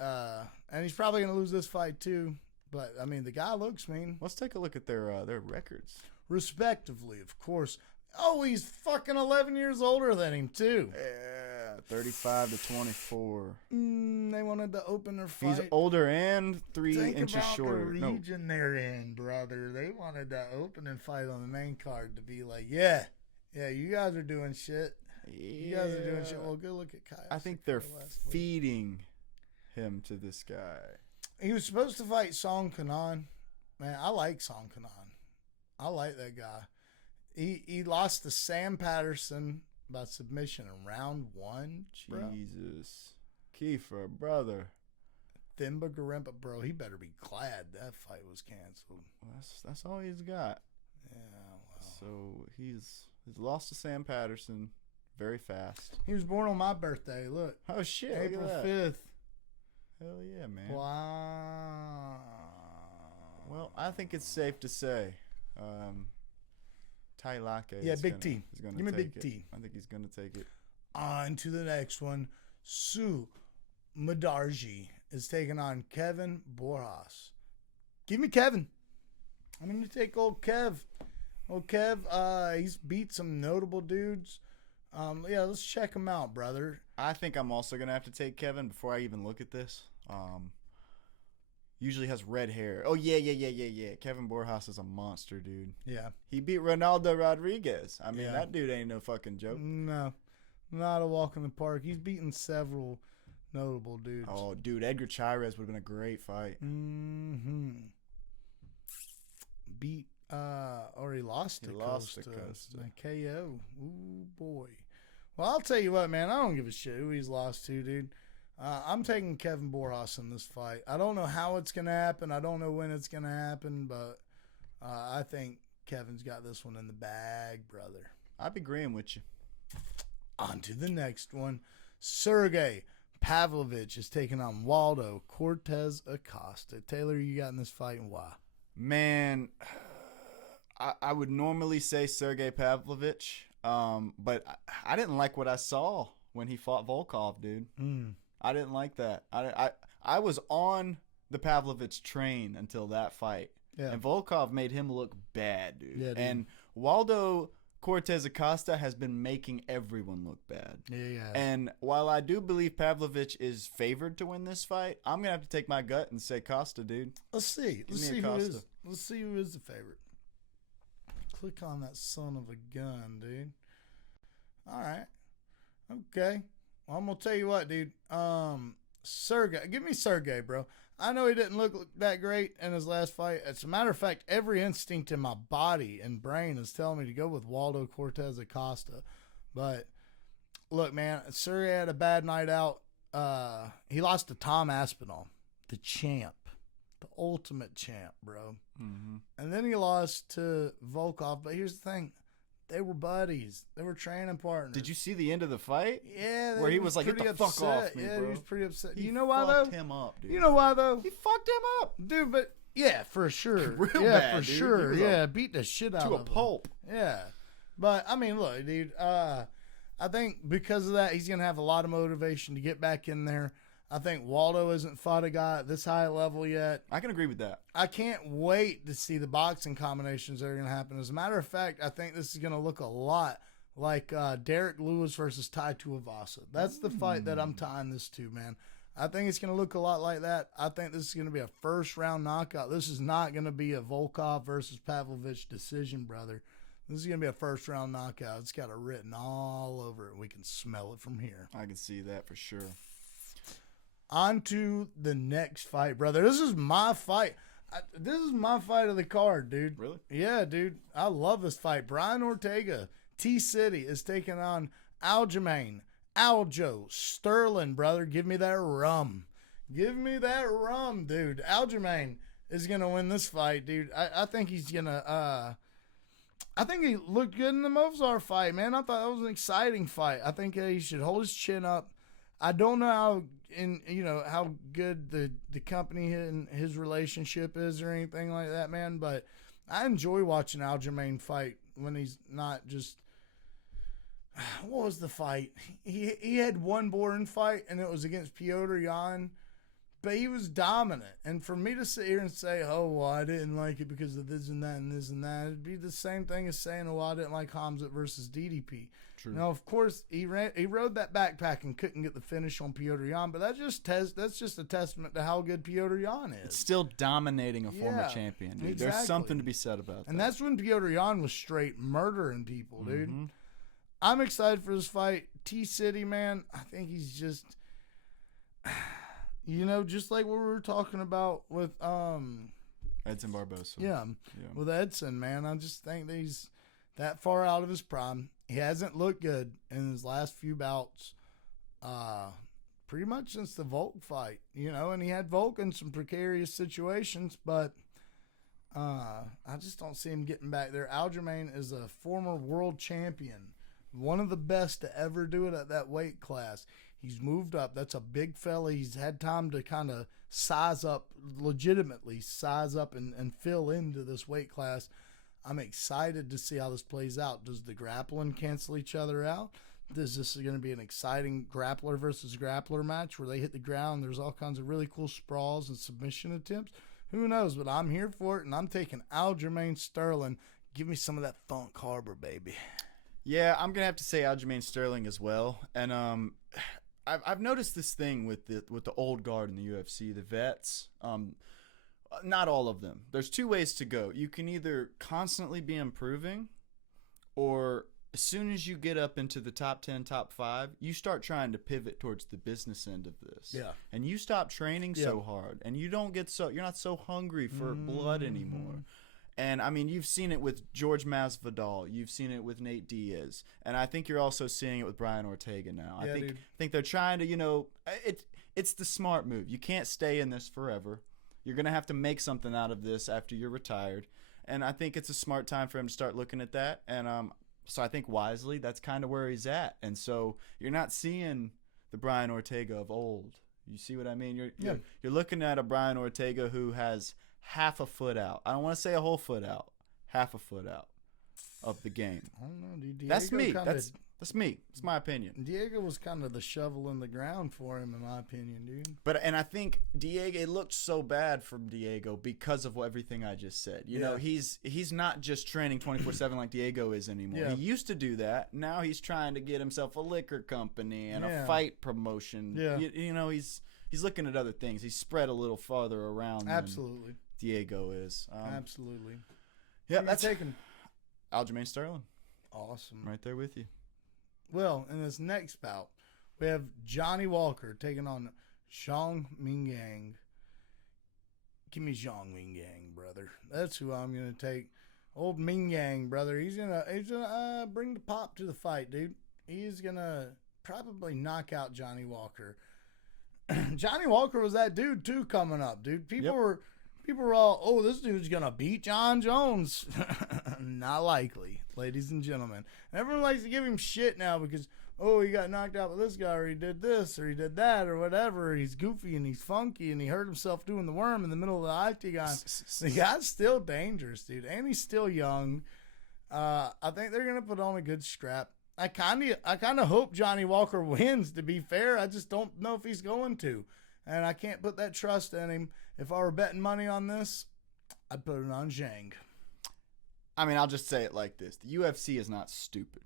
and he's probably gonna lose this fight too. But I mean, the guy looks mean. Let's take a look at their records. Respectively, of course. Oh, he's fucking 11 years older than him too. Yeah, 35 to 24. They wanted to open their fight. He's older and 3 Think inches about shorter. the No, region they're in, brother. They wanted to open and fight on the main card to be like, yeah, you guys are doing shit. You guys are doing shit. Well, go look at Kyle. I think they're feeding him to this guy. He was supposed to fight Song Kanan. Man, I like Song Kanan. I like that guy. He lost to Sam Patterson by submission in round 1. Bro. Jesus. Kiefer, brother. Thimba Garimpa, bro, he better be glad that fight was canceled. That's all he's got. Yeah, well. So he's lost to Sam Patterson very fast. He was born on my birthday. Look. Oh, shit. April look at that. 5th. Hell yeah, man. Wow. Well, I think it's safe to say Tailake Yeah, is Big gonna, T. is gonna Give me take Big it. T. I think he's going to take it. On to the next one. Sue Madarji is taking on Kevin Borjas. Give me Kevin. I'm going to take old Kev. Old Kev, he's beat some notable dudes. Yeah, let's check him out, brother. I think I'm also going to have to take Kevin before I even look at this. Usually has red hair. Oh, yeah. Kevin Borjas is a monster, dude. Yeah. He beat Ronaldo Rodriguez. I mean, Yeah. that dude ain't no fucking joke. No, not a walk in the park. He's beaten several notable dudes. Oh, dude, Edgar Chairez would have been a great fight. Beat, or he lost to He lost to Costa. Costa. By KO. Ooh, boy. Well, I'll tell you what, man. I don't give a shit who he's lost to, dude. I'm taking Kevin Borjas in this fight. I don't know how it's going to happen. I don't know when it's going to happen, but I think Kevin's got this one in the bag, brother. I'd be agreeing with you. On to the next one. Sergey Pavlovich is taking on Waldo Cortez Acosta. Taylor, you got in this fight and why? Man, I would normally say Sergey Pavlovich, but I didn't like what I saw when he fought Volkov, dude. I didn't like that. I was on the Pavlovich train until that fight. Yeah. And Volkov made him look bad, dude. Yeah, dude. And Waldo Cortez Acosta has been making everyone look bad. Yeah. And while I do believe Pavlovich is favored to win this fight, I'm going to have to take my gut and say Costa, dude. Let's see. me Acosta. Let's see who is the favorite. Click on that son of a gun, dude. All right. Okay. Well, I'm gonna tell you what, dude. Sergey, give me Sergey, bro. I know he didn't look that great in his last fight. As a matter of fact, every instinct in my body and brain is telling me to go with Waldo Cortez Acosta. But look, man, Sergey had a bad night out. He lost to Tom Aspinall, the champ, the ultimate champ, bro. Mm-hmm. And then he lost to Volkov. But here's the thing. They were buddies. They were training partners. Did you see the end of the fight? Yeah. Where he was like, "Get the fuck off me, yeah, bro." he was pretty upset. He You know why, though? fucked him up, dude. You know why, though? He fucked him up Dude, but yeah, for sure. Real yeah, bad, for dude. He sure. was Yeah, beat the shit out to a of him. pulp. Yeah. But, I mean, look, dude, I think because of that, he's going to have a lot of motivation to get back in there. I think Waldo hasn't fought a guy at this high level yet. I can agree with that. I can't wait to see the boxing combinations that are going to happen. As a matter of fact, I think this is going to look a lot like Derek Lewis versus Tai Tuivasa. That's the fight that I'm tying this to, man. I think it's going to look a lot like that. I think this is going to be a first-round knockout. This is not going to be a Volkov versus Pavlovich decision, brother. This is going to be a first-round knockout. It's got it written all over it. We can smell it from here. I can see that for sure. On to the next fight, brother. This is my fight. This is my fight of the card, dude. Really? Yeah, dude. I love this fight. Brian Ortega, T-City, is taking on Aljamain Aljo Sterling, brother. Give me that rum. Give me that rum, dude. Aljamain is going to win this fight, dude. I think he's going to... I think he looked good in the Movsar fight, man. I thought that was an exciting fight. I think he should hold his chin up. I don't know how good the company and his relationship is or anything like that, man. But I enjoy watching Aljamain fight when he's not just. What was the fight? He had one boring fight, and it was against Piotr Jan. But he was dominant. And for me to sit here and say, oh, well, I didn't like it because of this and that and this and that, it'd be the same thing as saying, oh, I didn't like Hamzat versus DDP. True. Now, of course, he rode that backpack and couldn't get the finish on Piotr Jan, but that's just a testament to how good Piotr Jan is. It's still dominating a former champion, dude. Exactly. There's something to be said about that. And that's when Piotr Jan was straight murdering people, dude. Mm-hmm. I'm excited for this fight. T-City, man, I think he's just... just like what we were talking about with Edson Barbosa. Yeah, with Edson, man. I just think that he's that far out of his prime. He hasn't looked good in his last few bouts, pretty much since the Volk fight, and he had Volk in some precarious situations, but I just don't see him getting back there. Aljamain is a former world champion, one of the best to ever do it at that weight class. He's moved up. That's a big fella. He's had time to kind of legitimately size up and fill into this weight class. I'm excited to see how this plays out. Does the grappling cancel each other out? Is this going to be an exciting grappler versus grappler match where they hit the ground? There's all kinds of really cool sprawls and submission attempts. Who knows? But I'm here for it, and I'm taking Aljamain Sterling. Give me some of that Funk Harbor, baby. Yeah, I'm gonna have to say Aljamain Sterling as well. And I've noticed this thing with the old guard in the UFC, the vets. Not all of them. There's two ways to go. You can either constantly be improving, or as soon as you get up into the top 10, top 5, you start trying to pivot towards the business end of this. Yeah. And you stop training so hard, and you're not so hungry for blood anymore. And, I mean, you've seen it with George Masvidal. You've seen it with Nate Diaz. And I think you're also seeing it with Brian Ortega now. Yeah, I think they're trying to, it's the smart move. You can't stay in this forever. You're going to have to make something out of this after you're retired. And I think it's a smart time for him to start looking at that. And so I think wisely, that's kind of where he's at. And so you're not seeing the Brian Ortega of old. You see what I mean? You're looking at a Brian Ortega who has half a foot out. I don't want to say a whole foot out. Half a foot out of the game. I don't know, dude. That's me. That's me. It's my opinion. Diego was kind of the shovel in the ground for him, in my opinion, dude. And I think Diego, it looked so bad from Diego because of everything I just said. You know, he's not just training 24/7 like Diego is anymore. Yeah. He used to do that. Now he's trying to get himself a liquor company and a fight promotion. Yeah. He's looking at other things. He's spread a little farther around. Absolutely. Than Diego is. Absolutely. Yeah, that's taken. Aljamain Sterling. Awesome. Right there with you. Well, in this next bout, we have Johnny Walker taking on Zhang Mingyang. Give me Zhang Mingyang, brother. That's who I'm going to take. Old Mingyang, brother. He's gonna bring the pop to the fight, dude. He's going to probably knock out Johnny Walker. Johnny Walker was that dude, too, coming up, dude. People were all, oh, this dude's going to beat John Jones. Not likely, ladies and gentlemen. And everyone likes to give him shit now because, oh, he got knocked out by this guy, or he did this, or he did that, or whatever. He's goofy and he's funky, and he hurt himself doing the worm in the middle of the octagon. The guy's still dangerous, dude, and he's still young. I think they're going to put on a good scrap. I kind of hope Johnny Walker wins, to be fair. I just don't know if he's going to. and I can't put that trust in him. If I were betting money on this, I'd put it on Zhang. I mean, I'll just say it like this. The UFC is not stupid.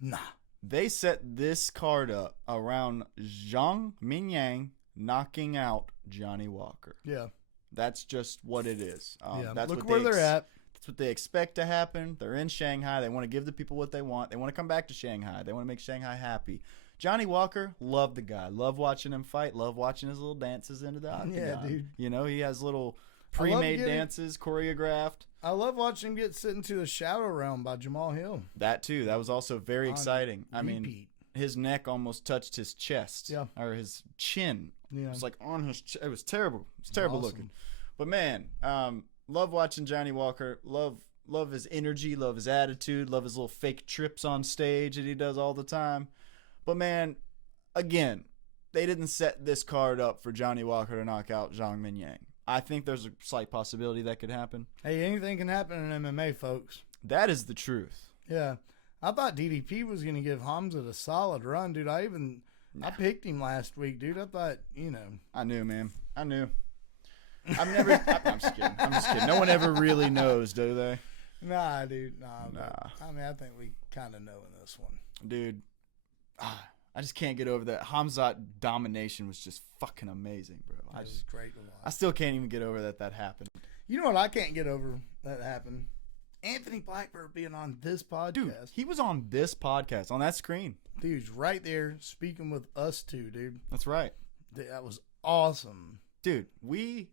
Nah. They set this card up around Zhang Mingyang knocking out Johnny Walker. Yeah. That's just what it is. That's Look what where they're at. That's what they expect to happen. They're in Shanghai. They want to give the people what they want. They want to come back to Shanghai. They want to make Shanghai happy. Johnny Walker, love the guy. Love watching him fight. Love watching his little dances into the octagon. Yeah, dude. You know, he has little pre-made dances, choreographed. I love watching him get sent into the shadow realm by Jamal Hill. That too. That was also very exciting. I mean, repeat. his neck almost touched his chest. Yeah. Or his chin. Yeah. It was like on his it was terrible. It was terrible Awesome. looking. But man, love watching Johnny Walker. Love his energy, love his attitude, love his little fake trips on stage that he does all the time. But man, again, they didn't set this card up for Johnny Walker to knock out Zhang Mingyang. I think there's a slight possibility that could happen. Hey, anything can happen in MMA, folks. That is the truth. Yeah. I thought DDP was going to give Hamza a solid run, dude. I picked him last week, dude. I thought, I knew, man. I knew. I'm just kidding. I'm just kidding. No one ever really knows, do they? Nah, dude. Nah. Nah. I mean, I think we kind of know in this one. Dude, I just can't get over that. Hamzat domination was just fucking amazing, bro. It was great to watch. I still can't even get over that happened. You know what I can't get over that happened? Anthony Blackburn being on this podcast. Dude, he was on this podcast, on that screen. Dude's right there speaking with us two, dude. That's right. That was awesome. Dude, we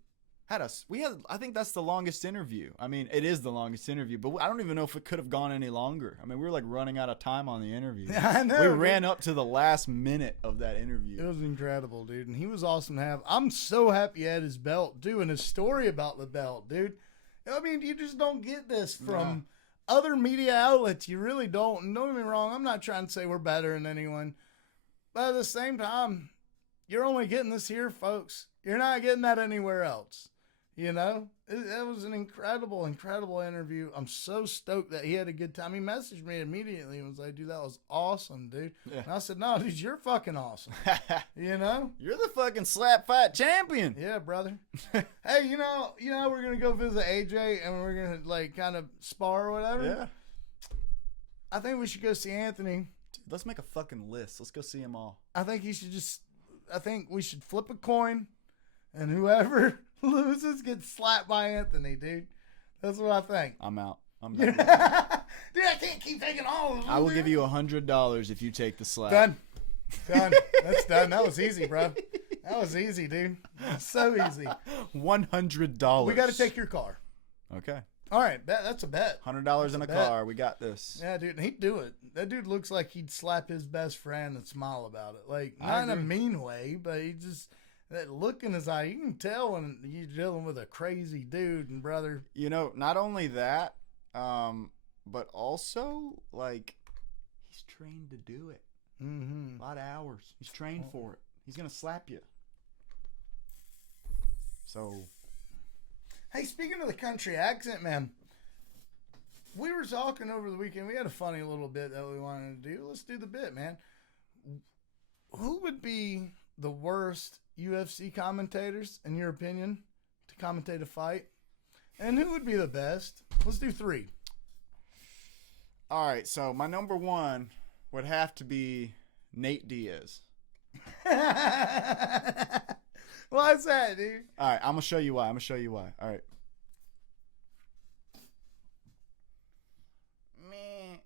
had I think that's the longest interview. I mean, it is the longest interview, but I don't even know if it could have gone any longer. I mean, we were like running out of time on the interview. I know. We ran up to the last minute of that interview. It was incredible, dude. And he was awesome to have. I'm so happy he had his belt, dude, and his story about the belt, dude. I mean, you just don't get this from other media outlets. You really don't. And don't get me wrong, I'm not trying to say we're better than anyone. But at the same time, you're only getting this here, folks. You're not getting that anywhere else. You know? It was an incredible, incredible interview. I'm so stoked that he had a good time. He messaged me immediately and was like, dude, that was awesome, dude. Yeah. And I said, no, dude, you're fucking awesome. You know? You're the fucking slap fight champion. Yeah, brother. Hey, you know, we're gonna go visit AJ and we're gonna like kind of spar or whatever. Yeah. I think we should go see Anthony. Dude, let's make a fucking list. Let's go see them all. I think we should flip a coin, and whoever loses gets slapped by Anthony, dude. That's what I think. I'm out. I'm done. Dude, I can't keep taking all of them. I will give you $100 if you take the slap. Done. That's done. That was easy, bro. That was easy, dude. So easy. $100. We got to take your car. Okay. All right, that's a bet. $100 in a car. We got this. Yeah, dude, he'd do it. That dude looks like he'd slap his best friend and smile about it. Like, not in a mean way, but he just, that look in his eye, you can tell when you're dealing with a crazy dude and brother. You know, not only that, but also, like, he's trained to do it. Mm-hmm. A lot of hours. He's trained for it. He's going to slap you. So... Hey, speaking of the country accent, man, we were talking over the weekend. We had a funny little bit that we wanted to do. Let's do the bit, man. Who would be the worst UFC commentators, in your opinion, to commentate a fight? And who would be the best? Let's do 3. All right, so my number 1 would have to be Nate Diaz. Why's that, dude? All right, I'm going to show you why. All right. Man,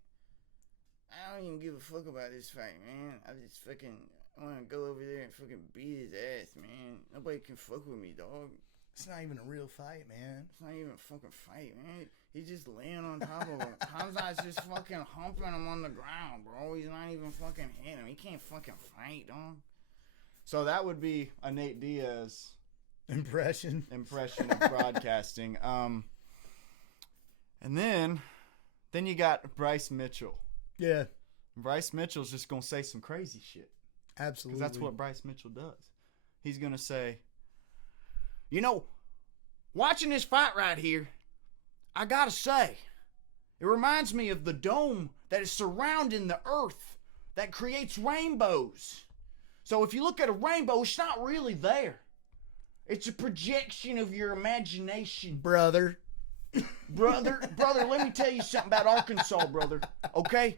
I don't even give a fuck about this fight, man. I just fucking want to go over there and fucking beat his ass, man. Nobody can fuck with me, dog. It's not even a real fight, man. It's not even a fucking fight, man. He's just laying on top of him. Hamzat's just fucking humping him on the ground, bro. He's not even fucking hitting him. He can't fucking fight, dog. So that would be a Nate Diaz impression of broadcasting. And then you got Bryce Mitchell. Yeah. Bryce Mitchell's just going to say some crazy shit. Absolutely. Because that's what Bryce Mitchell does. He's going to say, you know, watching this fight right here, I got to say, it reminds me of the dome that is surrounding the earth that creates rainbows. So if you look at a rainbow, it's not really there. It's a projection of your imagination. Brother. Brother, let me tell you something about Arkansas, brother. Okay?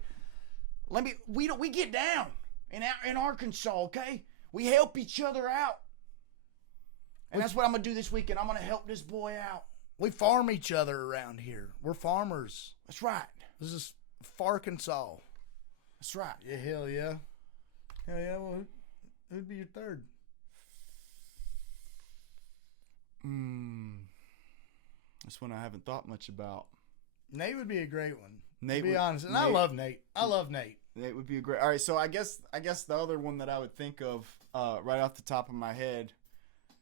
We get down in Arkansas, okay? We help each other out. And that's what I'm going to do this weekend. I'm going to help this boy out. We farm each other around here. We're farmers. That's right. This is Farkansas. That's right. Yeah, hell yeah. Hell yeah. Well, who'd be your third? That's one I haven't thought much about. Nate would be a great one. Nate to be would- honest. And Nate- I love Nate. I love Nate. It would be a great. All right, so I guess the other one that I would think of right off the top of my head,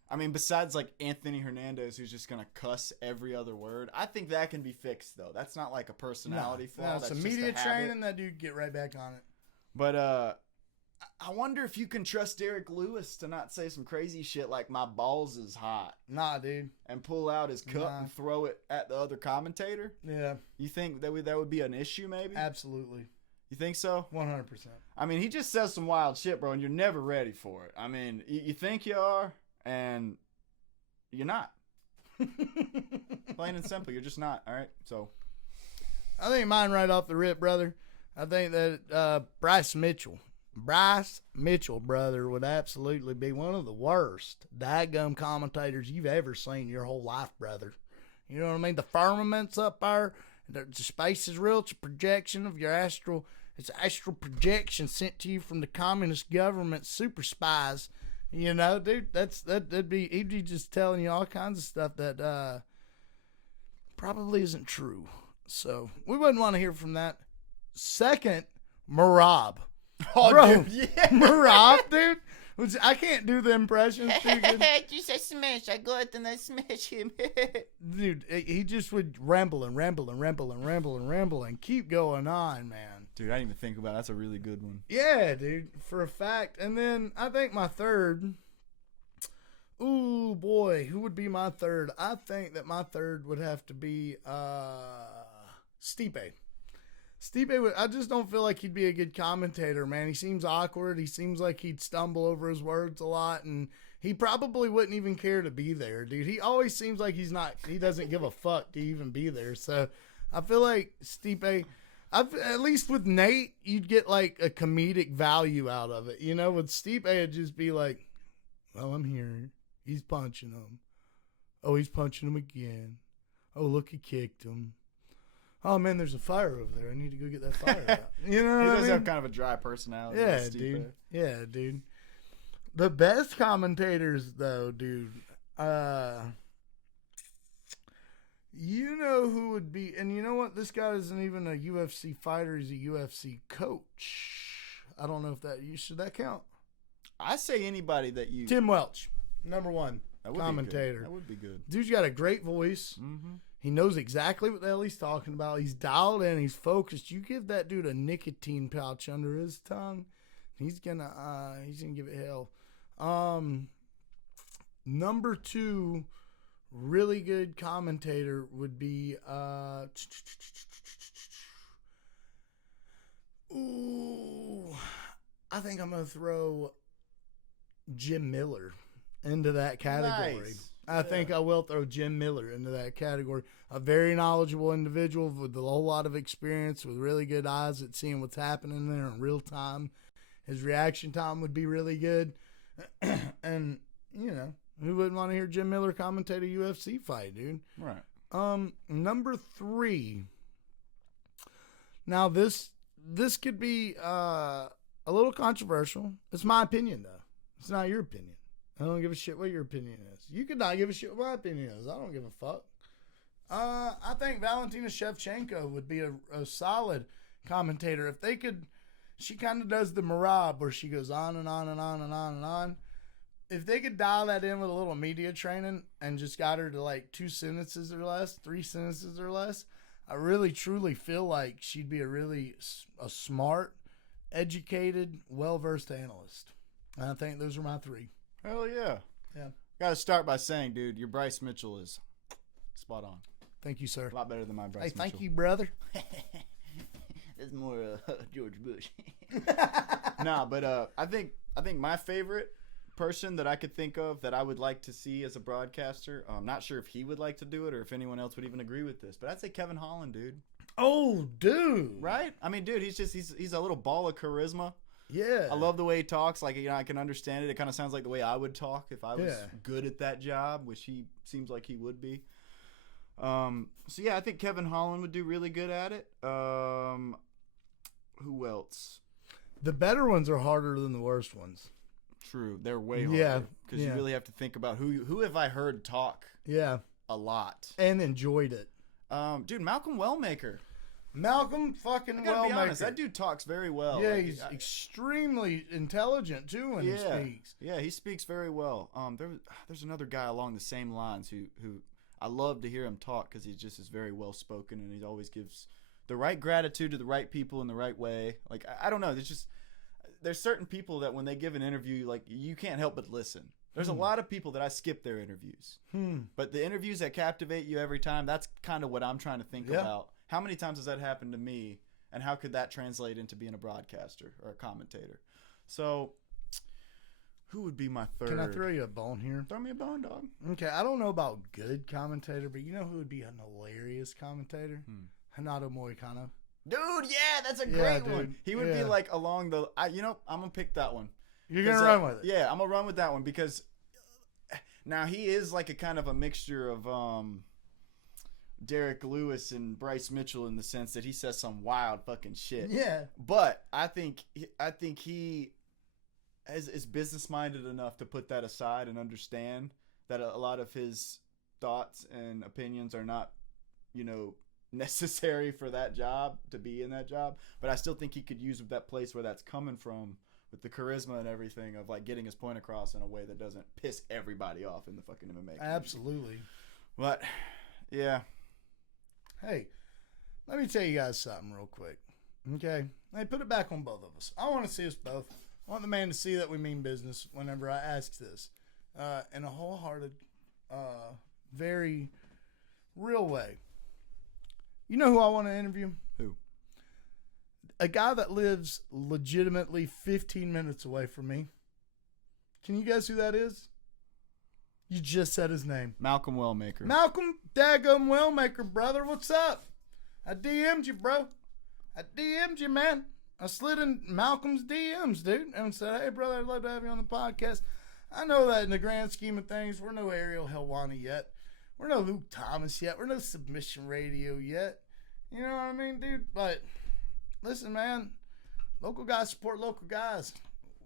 I mean, besides like Anthony Hernandez, who's just gonna cuss every other word, I think that can be fixed though. That's not like a personality flaw. No, That's some just a media habit. training, that dude get right back on it. But I wonder if you can trust Derek Lewis to not say some crazy shit like "my balls is hot" Nah, dude. and pull out his cup Nah. and throw it at the other commentator. Yeah, You think that would be an issue? Maybe. absolutely. You think so? 100%. I mean, he just says some wild shit, bro, and you're never ready for it. I mean, you think you are, and you're not. Plain and simple, you're just not. All right, so I think mine right off the rip, brother. I think that Bryce Mitchell, brother, would absolutely be one of the worst dadgum commentators you've ever seen your whole life, brother. You know what I mean? The firmament's up there. The space is real. It's a projection of your astral. It's an astral projection sent to you from the communist government super spies. You know, dude, he'd be just telling you all kinds of stuff that probably isn't true. So we wouldn't want to hear from that. Second, Marab. oh, Bro, dude, yeah. Marab, dude. Which I can't do the impressions too good. You said smash. I go out and I smash him. Dude, he just would ramble and keep going on, man. Dude, I didn't even think about it. That's a really good one. Yeah, dude, for a fact. And then I think my third. Ooh, boy, who would be my third? I think that my third would have to be Stipe. Stipe would. I just don't feel like he'd be a good commentator, man. He seems awkward. He seems like he'd stumble over his words a lot, and he probably wouldn't even care to be there, dude. He always seems like he doesn't give a fuck to even be there. So I feel like Stipe, at least with Nate, you'd get like a comedic value out of it. You know, with Stipe, it'd just be like, well, I'm here. He's punching him. Oh, he's punching him again. Oh, look, he kicked him. Oh, man, there's a fire over there. I need to go get that fire out. You know He what I does mean? have kind of a dry personality. Yeah, Stipe. dude. Yeah, dude. The best commentators, though, dude. You know who would be, and you know what? This guy isn't even a UFC fighter. He's a UFC coach. I don't know if should that count? I say anybody that you. Tim Welch, number one That would be commentator. good. That would be good. Dude's got a great voice. Mm-hmm. He knows exactly what the hell he's talking about. He's dialed in. He's focused. You give that dude a nicotine pouch under his tongue, he's gonna give it hell. Number two, really good commentator would be ooh, I think I'm gonna throw Jim Miller into that category. Nice. I think I will throw Jim Miller into that category. A very knowledgeable individual with a whole lot of experience, with really good eyes at seeing what's happening there in real time. His reaction time would be really good. And, you know, who wouldn't want to hear Jim Miller commentate a UFC fight, dude? Right. Number three. Now, this could be a little controversial. It's my opinion, though. It's not your opinion. I don't give a shit what your opinion is. You could not give a shit what my opinion is. I don't give a fuck. I think Valentina Shevchenko would be a solid commentator. If they could, she kind of does the Marab where she goes on and on and on and on and on. If they could dial that in with a little media training and just got her to like 2 sentences or less, 3 sentences or less, I really truly feel like she'd be a smart, educated, well-versed analyst. And I think those are my 3. Hell yeah. Yeah. Got to start by saying, dude, your Bryce Mitchell is spot on. Thank you, sir. A lot better than my Bryce Hey, Mitchell. thank you, brother. That's more George Bush. Nah, but I think my favorite person that I could think of that I would like to see as a broadcaster. I'm not sure if he would like to do it or if anyone else would even agree with this, but I'd say Kevin Holland, dude. Oh, dude. Right? I mean, dude, he's a little ball of charisma. Yeah. I love the way he talks. Like, I can understand it. It kind of sounds like the way I would talk if I was good at that job, which he seems like he would be. So yeah, I think Kevin Holland would do really good at it. Who else? The better ones are harder than the worst ones. True, they're way harder. Yeah, because you really have to think about who have I heard talk. Yeah, a lot and enjoyed it. Dude, Malcolm Wellmaker. Malcolm fucking Wellmaker. Be honest, Wellmaker. that dude talks very well. Yeah, he's extremely intelligent too when he speaks. Yeah, he speaks very well. There's another guy along the same lines who I love to hear him talk because he just is very well spoken and he always gives the right gratitude to the right people in the right way. Like I don't know, there's certain people that when they give an interview, like you can't help but listen. There's a lot of people that I skip their interviews, but the interviews that captivate you every time, that's kind of what I'm trying to think about. How many times has that happened to me, and how could that translate into being a broadcaster or a commentator? So, who would be my third? Can I throw you a bone here? Throw me a bone, dog. Okay, I don't know about good commentator, but you know who would be an hilarious commentator? Hanato Moicano. Dude, yeah, that's a great one. He would be like along the. I'm gonna pick that one. You're gonna run with it. Yeah, I'm gonna run with that one because now he is like a kind of a mixture of Derek Lewis and Bryce Mitchell in the sense that he says some wild fucking shit. Yeah. But I think he is business minded enough to put that aside and understand that a lot of his thoughts and opinions are not, necessary for that job, to be in that job. But I still think he could use that place where that's coming from with the charisma and everything of like getting his point across in a way that doesn't piss everybody off in the fucking MMA community. Absolutely. But yeah. Hey, let me tell you guys something real quick. Okay? Hey, put it back on both of us. I want to see us both. I want the man to see that we mean business whenever I ask this. In a wholehearted, very real way. You know who I want to interview? Who? A guy that lives legitimately 15 minutes away from me. Can you guess who that is? You just said his name. Malcolm Wellmaker. Malcolm daggum Wellmaker, brother. What's up? I DM'd you, bro. I DM'd you, man. I slid in Malcolm's DMs, dude, and said, hey, brother, I'd love to have you on the podcast. I know that in the grand scheme of things, we're no Ariel Helwani yet. We're no Luke Thomas yet. We're no Submission Radio yet. You know what I mean, dude? But listen, man, local guys support local guys.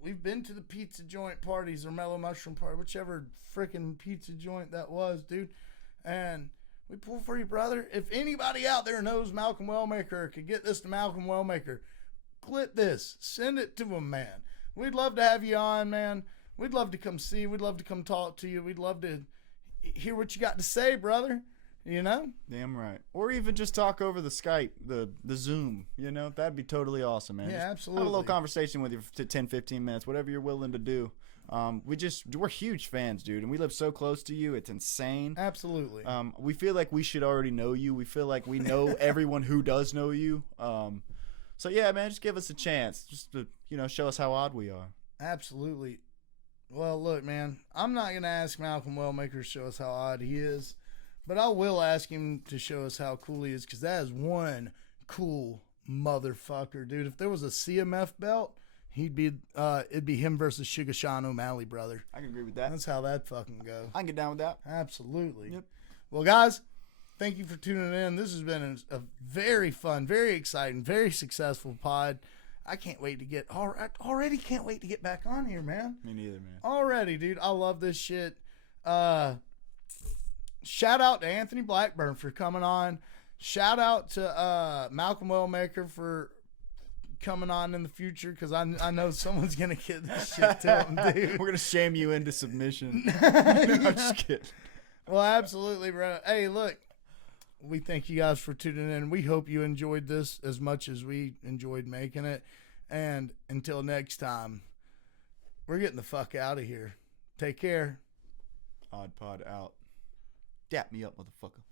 We've been to the pizza joint parties or Mellow Mushroom party, whichever freaking pizza joint that was, dude. And we pull for you, brother. If anybody out there knows Malcolm Wellmaker or could get this to Malcolm Wellmaker, clip this. Send it to him, man. We'd love to have you on, man. We'd love to come see you. We'd love to come talk to you. We'd love to hear what you got to say, brother. Damn right. Or even just talk over the Skype, the Zoom. That'd be totally awesome, man. Yeah, just absolutely. have a little conversation with you for 10, 15 minutes, whatever you're willing to do. We're huge fans, dude, and we live so close to you. It's insane. Absolutely. We feel like we should already know you. We feel like we know everyone who does know you. So yeah, man, just give us a chance, just to show us how odd we are. Absolutely. Well, look, man, I'm not gonna ask Malcolm Wellmaker to show us how odd he is, but I will ask him to show us how cool he is, because that is one cool motherfucker, dude. If there was a CMF belt, it'd be him versus Sugar Sean O'Malley, brother. I can agree with that. That's how that fucking go. I can get down with that. Absolutely. Yep. Well, guys, thank you for tuning in. This has been a very fun, very exciting, very successful pod. I can't wait to get already can't wait to get back on here, man. Me neither, man. Already, dude. I love this shit. Shout out to Anthony Blackburn for coming on. Shout out to Malcolm Wellmaker for coming on in the future, because I know someone's gonna get this shit to him, dude. We're gonna shame you into submission. I'm just kidding. Well, absolutely, bro. Hey, look, we thank you guys for tuning in. We hope you enjoyed this as much as we enjoyed making it. And until next time, we're getting the fuck out of here. Take care. Odd Pod out. Dap me up, motherfucker.